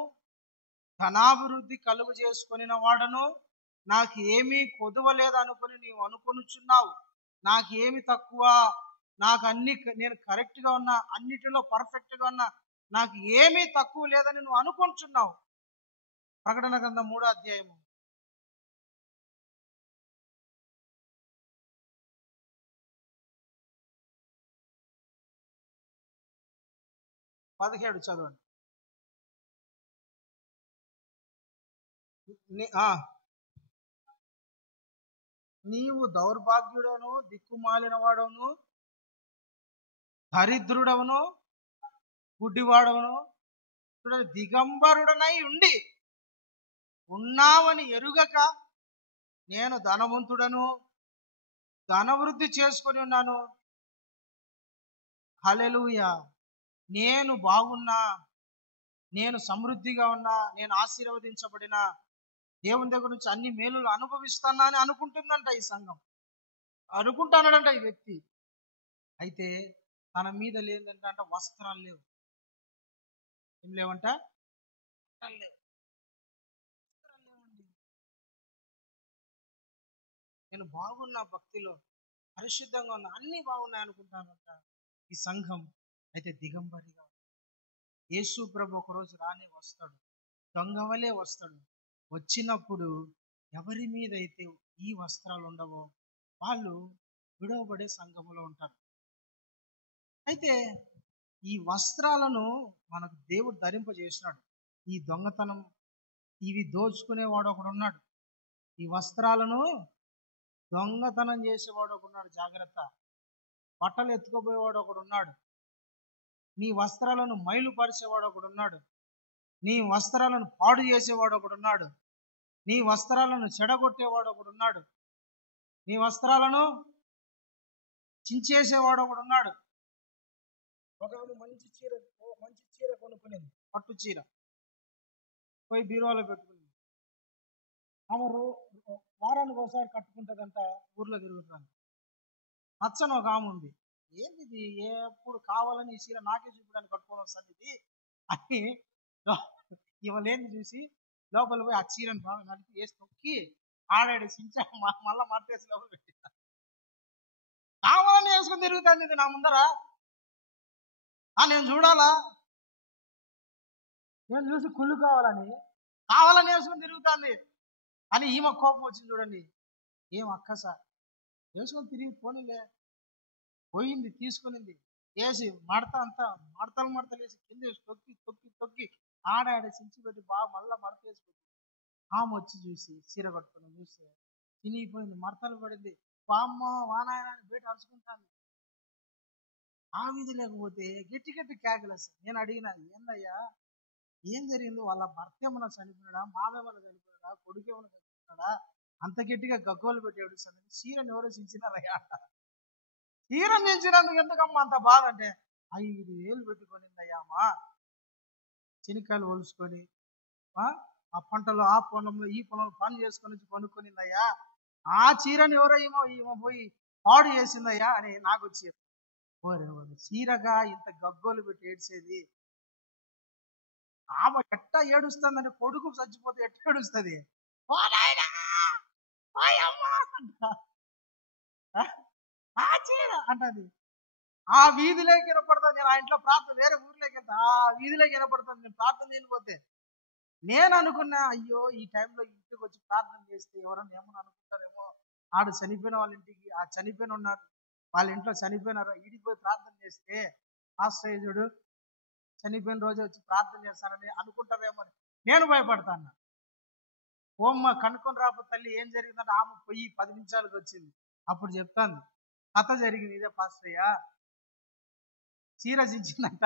ధనాభివృద్ధి కలుగు చేసుకొనిన వాడను, నాకు ఏమీ కొదవలేదు అనుకుని నీవు అనుకొనుచున్నావు. నాకు ఏమి తక్కువ, నాకు అన్ని నేను కరెక్ట్గా ఉన్నా, అన్నిటిలో పర్ఫెక్ట్గా ఉన్నా, నాకు ఏమీ తక్కువ లేదని నువ్వు అనుకుంటున్నావు. ప్రకటన గ్రంథం 3వ అధ్యాయము 17 చదవండి. నీవు దౌర్భాగ్యుడను, దిక్కుమాలిన వాడవును, దరిద్రుడవును, గుడ్డివాడవును, దిగంబరుడనై ఉండి ఉన్నావని ఎరుగక నేను ధనవంతుడను, ధనవృద్ధి చేసుకొని ఉన్నాను. హల్లెలూయా. నేను బాగున్నా, నేను సమృద్ధిగా ఉన్నా, నేను ఆశీర్వదించబడిన దేవుని దగ్గర నుంచి అన్ని మేలులు అనుభవిస్తానా అని అనుకుంటుందంట ఈ సంఘం, అనుకుంటానంట ఈ వ్యక్తి. అయితే తన మీద లేదంట వస్త్రాలు లేవు. ఏం లేవంట? లేవు. నేను బాగున్నా, భక్తిలో పరిశుద్ధంగా ఉన్నా, అన్ని బాగున్నాయి అనుకుంటానంట ఈ సంఘం. అయితే దిగంబరిగా యేసు ప్రభు ఒకరోజు రానే వస్తాడు, దొంగవలే వస్తాడు. వచ్చినప్పుడు ఎవరి మీద అయితే ఈ వస్త్రాలు ఉండవో వాళ్ళు విడవబడే సంఘములో ఉంటారు. అయితే ఈ వస్త్రాలను మనకు దేవుడు ధరింపజేసినాడు. ఈ దొంగతనం, ఇవి దోచుకునేవాడు ఒకడు ఉన్నాడు. ఈ వస్త్రాలను దొంగతనం చేసేవాడు ఒకడు ఉన్నాడు. జాగ్రత్త. బట్టలు ఎత్తుకుపోయేవాడు ఒకడు ఉన్నాడు. నీ వస్త్రాలను మైలుపరిచేవాడు ఒకడు ఉన్నాడు. నీ వస్త్రాలను పాడు చేసేవాడు ఒకడు ఉన్నాడు. నీ వస్త్రాలను చెడగొట్టేవాడు ఒకడు ఉన్నాడు. నీ వస్త్రాలను చించేసేవాడు ఒకడు ఉన్నాడు. ఒకవేళ మంచి చీర కొనుక్కునేది, పట్టు చీర పోయి బీరువాలో పెట్టుకునేది. ఆమె వారానికి ఒకసారి కట్టుకుంటుందంట, ఊర్లో తిరుగుతుంది. నచ్చని ఒక ఆమె ఉంది. ఏంది ఎప్పుడు కావాలని ఈ చీర నాకే చూపడానికి కట్టుకొని వస్తుంది ఇది అని ఇవలేని చూసి లోపల పోయి ఆ చీరను బాగా నడిపి వేసి తొక్కి ఆడాడేసించా మళ్ళా మట్టేసి లోపల పెట్టి కావాలని వేసుకొని తిరుగుతుంది ఇది నా ముందర. నేను చూడాలా, నేను చూసి కుళ్ళు కావాలని వేసుకొని తిరుగుతుంది అని ఈమె కోపం వచ్చింది. చూడండి, ఏం అక్క సార్ వేసుకొని తిరిగి పోనీలే, పోయింది, తీసుకునింది, వేసి మడతలు వేసి కింద వేసి తొక్కి తొక్కి తొక్కి ఆడాడి సించి పెట్టి బాగా మళ్ళీ మడత వేసి పెట్టి ఆమె వచ్చి చూసి చీర కట్టుకుని చూస్తే తినిగిపోయింది, మడతలు పడింది. బామ్మ వానాయన బయట అరుచుకుంటాను. ఆ విధి లేకపోతే గట్టి గట్టి కేకలేస్తాను. నేను అడిగిన, ఏందయ్యా ఏం జరిగింది? వాళ్ళ భర్త ఏమన్నా చనిపోయినాడా, మామేమన్నా చనిపోయినాడా, కొడుకు ఏమన్నా చనిపోయినాడా, అంత గట్టిగా గగ్గోలు పెట్టి ఏడుస్తాను. చీరని ఎవరో చించినారయ్యా అంట. చీరని చించినందుకు ఎందుకమ్మా అంత బాధ అంటే, 5,000 పెట్టుకొనిందయ్యా అమ్మా, చెనిక్కాయలు ఒలుచుకొని ఆ పంటలో ఆ పొలంలో ఈ పొలంలో పని చేసుకొని కొనుక్కొనిందయ్యా, ఆ చీరని ఎవరో ఈమె పోయి పాడు చేసిందయ్యా అని నాకు వచ్చి చీరగా ఇంత గగ్గోలు పెట్టి ఏడ్చేది. ఆమె ఎట్టా ఏడుస్తుందంటే కొడుకు చచ్చిపోతే ఎట్ట ఏడుస్తుంది, ఆ చీర అంటది. ఆ వీధిలోకి వినపడుతుంది. నేను ఆ ఇంట్లో ప్రార్థన, వేరే ఊర్లోకి వెళ్తా, ఆ వీధిలోకి వినపడుతుంది. నేను ప్రార్థన చేయకపోతే నేను అనుకున్నా, అయ్యో ఈ టైంలో ఇంటికి వచ్చి ప్రార్థన చేస్తే ఎవరన్నా ఏమన్నా అనుకుంటారేమో, ఆడు చనిపోయిన వాళ్ళ ఇంటికి, ఆ చనిపోయిన ఉన్నారు వాళ్ళ ఇంట్లో చనిపోయినారు, ఈడికి పోయి ప్రార్థన చేస్తే ఆశ్రయుడు చనిపోయిన రోజు వచ్చి ప్రార్థన చేస్తానని అనుకుంటారేమో నేను భయపడతాను. ఓమ్మ కనుక్కొని రాకపోతే తల్లి ఏం జరిగిందంటే ఆమె పోయి 10 నిమిషాలకు వచ్చింది. అప్పుడు చెప్తాను, కథ జరిగింది ఇదే పాస్టయ్య, చీర చించిందంట,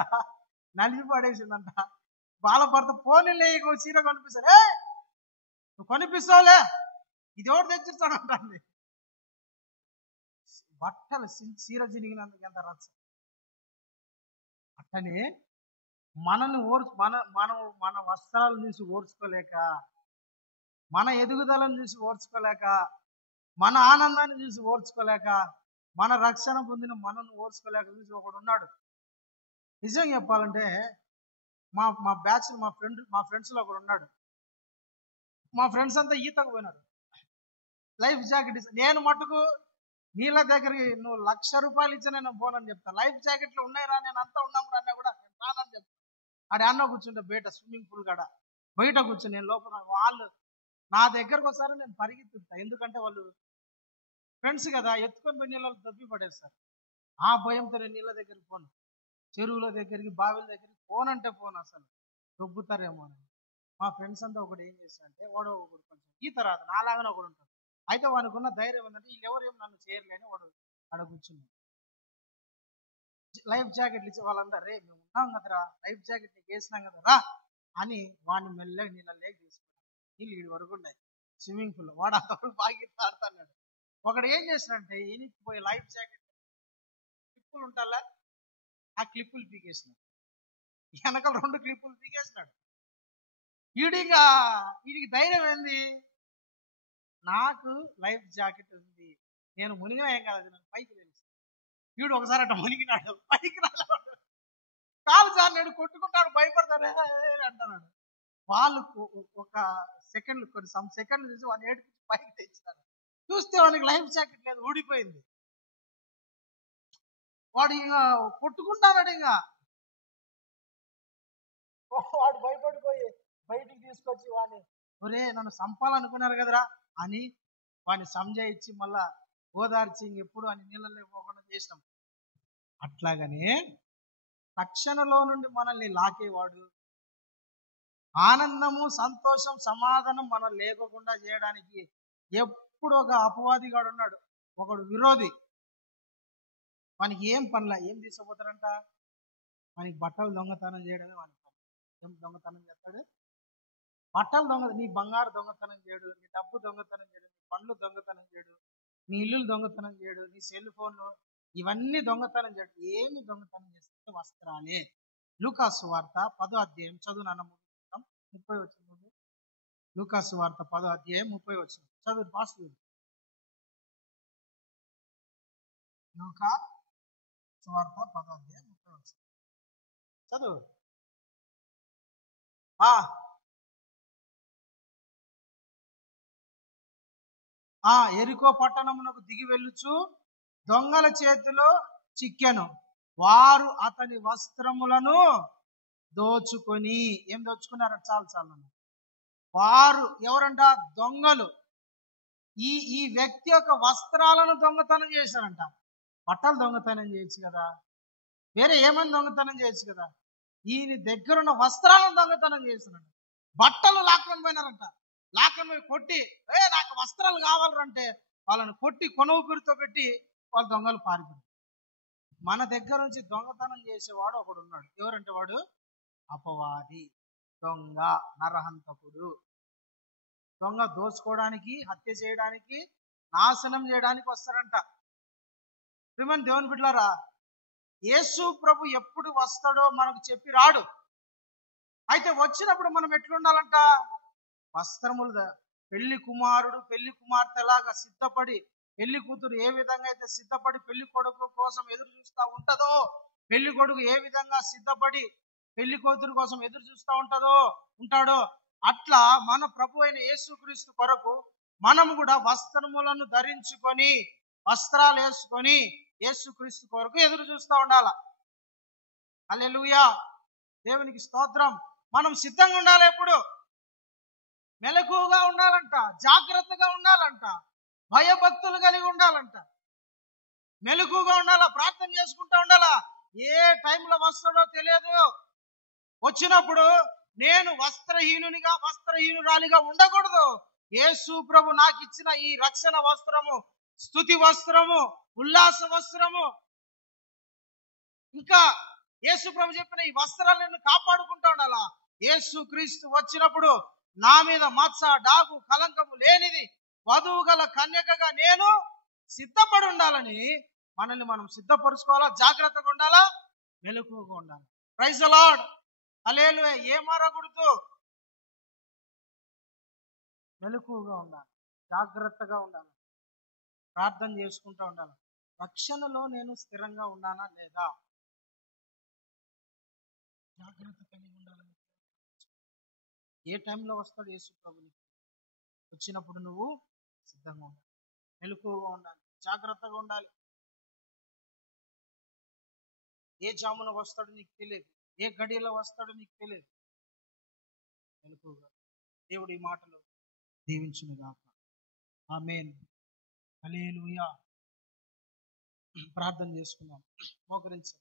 నలిపి పడేసిందంట. బాలపడత పోనీలే, ఇక చీర కొనిపిస్తాడు. నువ్వు కొనిపిస్తావులే, ఇది ఎవరు తెచ్చిస్తాడంటుంది. బట్టలు చీర చినిగినందుకు ఎంత రచ్చ. అట్టనే మనల్ని మన వస్త్రాలను చూసి ఓర్చుకోలేక, మన ఎదుగుదలను చూసి ఓర్చుకోలేక, మన ఆనందాన్ని చూసి ఓర్చుకోలేక, మన రక్షణ పొందిన మనల్ని ఓర్చుకోలేక చూసి ఒకడు ఉన్నాడు. నిజంగా చెప్పాలంటే మా బ్యాచ్ మా ఫ్రెండ్స్లో ఒకడు ఉన్నాడు. మా ఫ్రెండ్స్ అంతా ఈతకు పోయినారు. లైఫ్ జాకెట్ నేను మటుకు నీళ్ళ దగ్గరికి నువ్వు ₹1,00,000 ఇచ్చి నేను పోనని చెప్తా. లైఫ్ జాకెట్లు ఉన్నాయిరా, నేను అంతా ఉన్నాము రా అన్నా కూడా నేను రానని చెప్తా. ఆడ అన్న కూర్చుంటే బయట స్విమ్మింగ్ పూల్ కాడ బయట కూర్చొని నేను లోపల, వాళ్ళు నా దగ్గరకు వస్తారు, నేను పరిగెత్తుతా. ఎందుకంటే వాళ్ళు ఫ్రెండ్స్ కదా, ఎత్తుకొని పోయి నీళ్ళలో దబ్బి పడేస్తారు. ఆ భయంతో నేను నీళ్ళ దగ్గరికి పోను, చెరువుల దగ్గరికి బావిల దగ్గరికి పోనంటే పోను, అసలు దొబ్బుతారేమో అని. మా ఫ్రెండ్స్ అంతా ఒకటి ఏం చేస్తారంటే, వాడు ఒకడు కొంచెం ఈత రాదు, నాలాగానే ఒకడు ఉంటాడు. అయితే వానికి ఉన్న ధైర్యం ఏంటంటే వీళ్ళు ఎవరేం నన్ను చేయలేని వాడు అక్కడ కూర్చున్నాడు. లైఫ్ జాకెట్లు ఇచ్చే వాళ్ళందరూ, రే మేము ఉన్నాం కదరా, లైఫ్ జాకెట్ నీకు వేసినాం కదరా అని వాడిని మెల్లగా నీళ్ళలోకి తీసుకున్నాడు. నీళ్ళు ఈడి వరకు ఉన్నాయి స్విమ్మింగ్ పూల్. వాడు అంతవరకు బాగా ఆడుతున్నాడు. ఒకడు ఏం చేసినంటే పోయి లైఫ్ జాకెట్ క్లిప్పులు ఉంటాలా, ఆ క్లిప్పులు పీకేసినాడు. వెనకాల 2 క్లిప్పులు పీకేసినాడు. ఈడిగా వీడికి ధైర్యం ఏంది, నాకు లైఫ్ జాకెట్ ఉంది, నేను మునిగినా ఏం కాదు, నాకు పైకి తెలుసు. వీడు ఒకసారి అట్లా మునిగినాడు, పైకి రాలేవాడు, కాలు జారినాడు, కొట్టుకుంటాడు, భయపడతాడు అంటున్నాడు. వాళ్ళు ఒక సెకండ్లు సమ్ సెకండ్లు చూసి వాడిని ఏడిపించి పైకి తెచ్చినారు. చూస్తే వానికి లైఫ్ జాకెట్ లేదు, ఊడిపోయింది. వాడు ఇంకా కొట్టుకుంటాడు. ఇంకా వాడు భయపడిపోయి బయటికి తీసుకొచ్చి వాడిని, ఒరే నన్ను చంపాలనుకున్నారు కదరా అని వాడిని సంజాయించి మళ్ళా ఓదార్చి ఎప్పుడు అని నీళ్ళలో పోకుండా చేసినాం. అట్లాగనే రక్షణలో నుండి మనల్ని లాకేవాడు, ఆనందము, సంతోషం, సమాధానం మనం లేకుండా చేయడానికి ఎప్పుడు ఒక అపవాదిగాడు ఉన్నాడు, ఒకడు విరోధి. వానికి ఏం పనిలా, ఏం తీసుకుపోతారంట, వానికి బట్టలు దొంగతనం చేయడమే వానికి పని. ఏం దొంగతనం చేస్తాడు, బట్టలు నీ బంగారు దొంగతనం చేయడు, నీ డబ్బు దొంగతనం చేయడు, నీ పండ్లు దొంగతనం చేయడు, నీ ఇల్లు దొంగతనం చేయడు, నీ సెల్ ఫోన్, ఇవన్నీ దొంగతనం చేయడు. ఏమి దొంగతనం చేస్తే వస్త్రాలే. లూకాసు వార్త 10వ అధ్యాయం చదువు నాన్న, 30 వచ్చింది. లూకాసు వార్త 10వ అధ్యాయం 30 వచ్చింది, చదువు పాస్. లూకాసు వార్త 10వ అధ్యాయం 30 వచ్చింది, చదువు. ఎరికో పట్టణమునకు దిగి వెళ్ళుచు దొంగల చేతిలో చిక్కెను. వారు అతని వస్త్రములను దోచుకొని, ఏం దోచుకున్నారు, చాలు వారు ఎవరంట, దొంగలు. ఈ వ్యక్తి యొక్క వస్త్రాలను దొంగతనం చేశారంట. బట్టలు దొంగతనం చేయొచ్చు కదా, వేరే ఏమైనా దొంగతనం చేయొచ్చు కదా, ఈయన దగ్గరున్న వస్త్రాలను దొంగతనం చేశారంట. బట్టలు లాక్కొని పోయినారంట. లాక్కొని పోయి కొట్టి, నాకు వస్త్రాలు కావాలంటే వాళ్ళని కొట్టి కొనుగురితో పెట్టి వాళ్ళ దొంగలు పారిపోయారు. మన దగ్గర నుంచి దొంగతనం చేసేవాడు ఒకడు ఉన్నాడు. ఎవరంటే వాడు అపవాది, దొంగ, నరహంతకుడు. దొంగ దోచుకోవడానికి, హత్య చేయడానికి, నాశనం చేయడానికి వస్తారంట. ప్రియమైన దేవుని బిడ్డలారా, యేసు ప్రభు ఎప్పుడు వస్తాడో మనకు చెప్పి రాడు. అయితే వచ్చినప్పుడు మనం ఎట్లుండాలంట, వస్త్రములు, పెళ్లి కుమారుడు పెళ్లి కుమార్తెలాగా సిద్ధపడి, పెళ్లి కూతురు ఏ విధంగా అయితే సిద్ధపడి పెళ్లి కొడుకు కోసం ఎదురు చూస్తూ ఉంటుందో, పెళ్లి కొడుకు ఏ విధంగా సిద్ధపడి పెళ్లి కూతురు కోసం ఎదురు చూస్తూ ఉంటాడో, అట్లా మన ప్రభు అయిన యేసుక్రీస్తు కొరకు మనము కూడా వస్త్రములను ధరించుకొని, వస్త్రాలు వేసుకొని యేసుక్రీస్తు కొరకు ఎదురు చూస్తూ ఉండాల. హల్లెలూయా, దేవునికి స్తోత్రం. మనం సిద్ధంగా ఉండాలి, ఎప్పుడు మెలకువగా ఉండాలంట, జాగ్రత్తగా ఉండాలంట, భయభక్తులు కలిగి ఉండాలంట, మెలకువగా ఉండాలా, ప్రార్థన చేసుకుంటా ఉండాలా. ఏ టైంలో వస్తాడో తెలియదు. వచ్చినప్పుడు నేను వస్త్రహీనురాలిగా ఉండకూడదు. యేసు ప్రభు నాకు ఇచ్చిన ఈ రక్షణ వస్త్రము, స్తుతి వస్త్రము, ఉల్లాస వస్త్రము, ఇంకా యేసు ప్రభు చెప్పిన ఈ వస్త్రాలను కాపాడుకుంటా ఉండాలా. యేసు క్రీస్తు వచ్చినప్పుడు నా మీద మచ్చ, డాగు, కలంకము లేనిది వధువు గల కన్యకగా నేను సిద్ధపడి ఉండాలని మనల్ని మనం సిద్ధపరుచుకోవాలా, జాగ్రత్తగా ఉండాలా, మెలకువగా ఉండాలి. ప్రైజ్ ది లార్డ్, హల్లెలూయా. ఏ మారకూడదు, మెలకువగా ఉండాలి, జాగ్రత్తగా ఉండాలి, ప్రార్థన చేసుకుంటూ ఉండాలి. రక్షణలో నేను స్థిరంగా ఉన్నానా లేదా, జాగ్రత్త కలిగి ఉండాలని. ఏ టైంలో వస్తాడు యేసు ప్రభుని, వచ్చినప్పుడు నువ్వు సిద్ధంగా ఉండాలి, మెలకువగా ఉండాలి, జాగ్రత్తగా ఉండాలి. ఏ జామున వస్తాడో నీకు తెలియదు, ఏ గడియలో వస్తాడో నీకు తెలియదు. మెలకువగా దేవుడి మాటలు దీవించును గాక. ఆమేన్. హల్లెలూయా. ప్రార్థన చేసుకుందాం. మోకరించండి.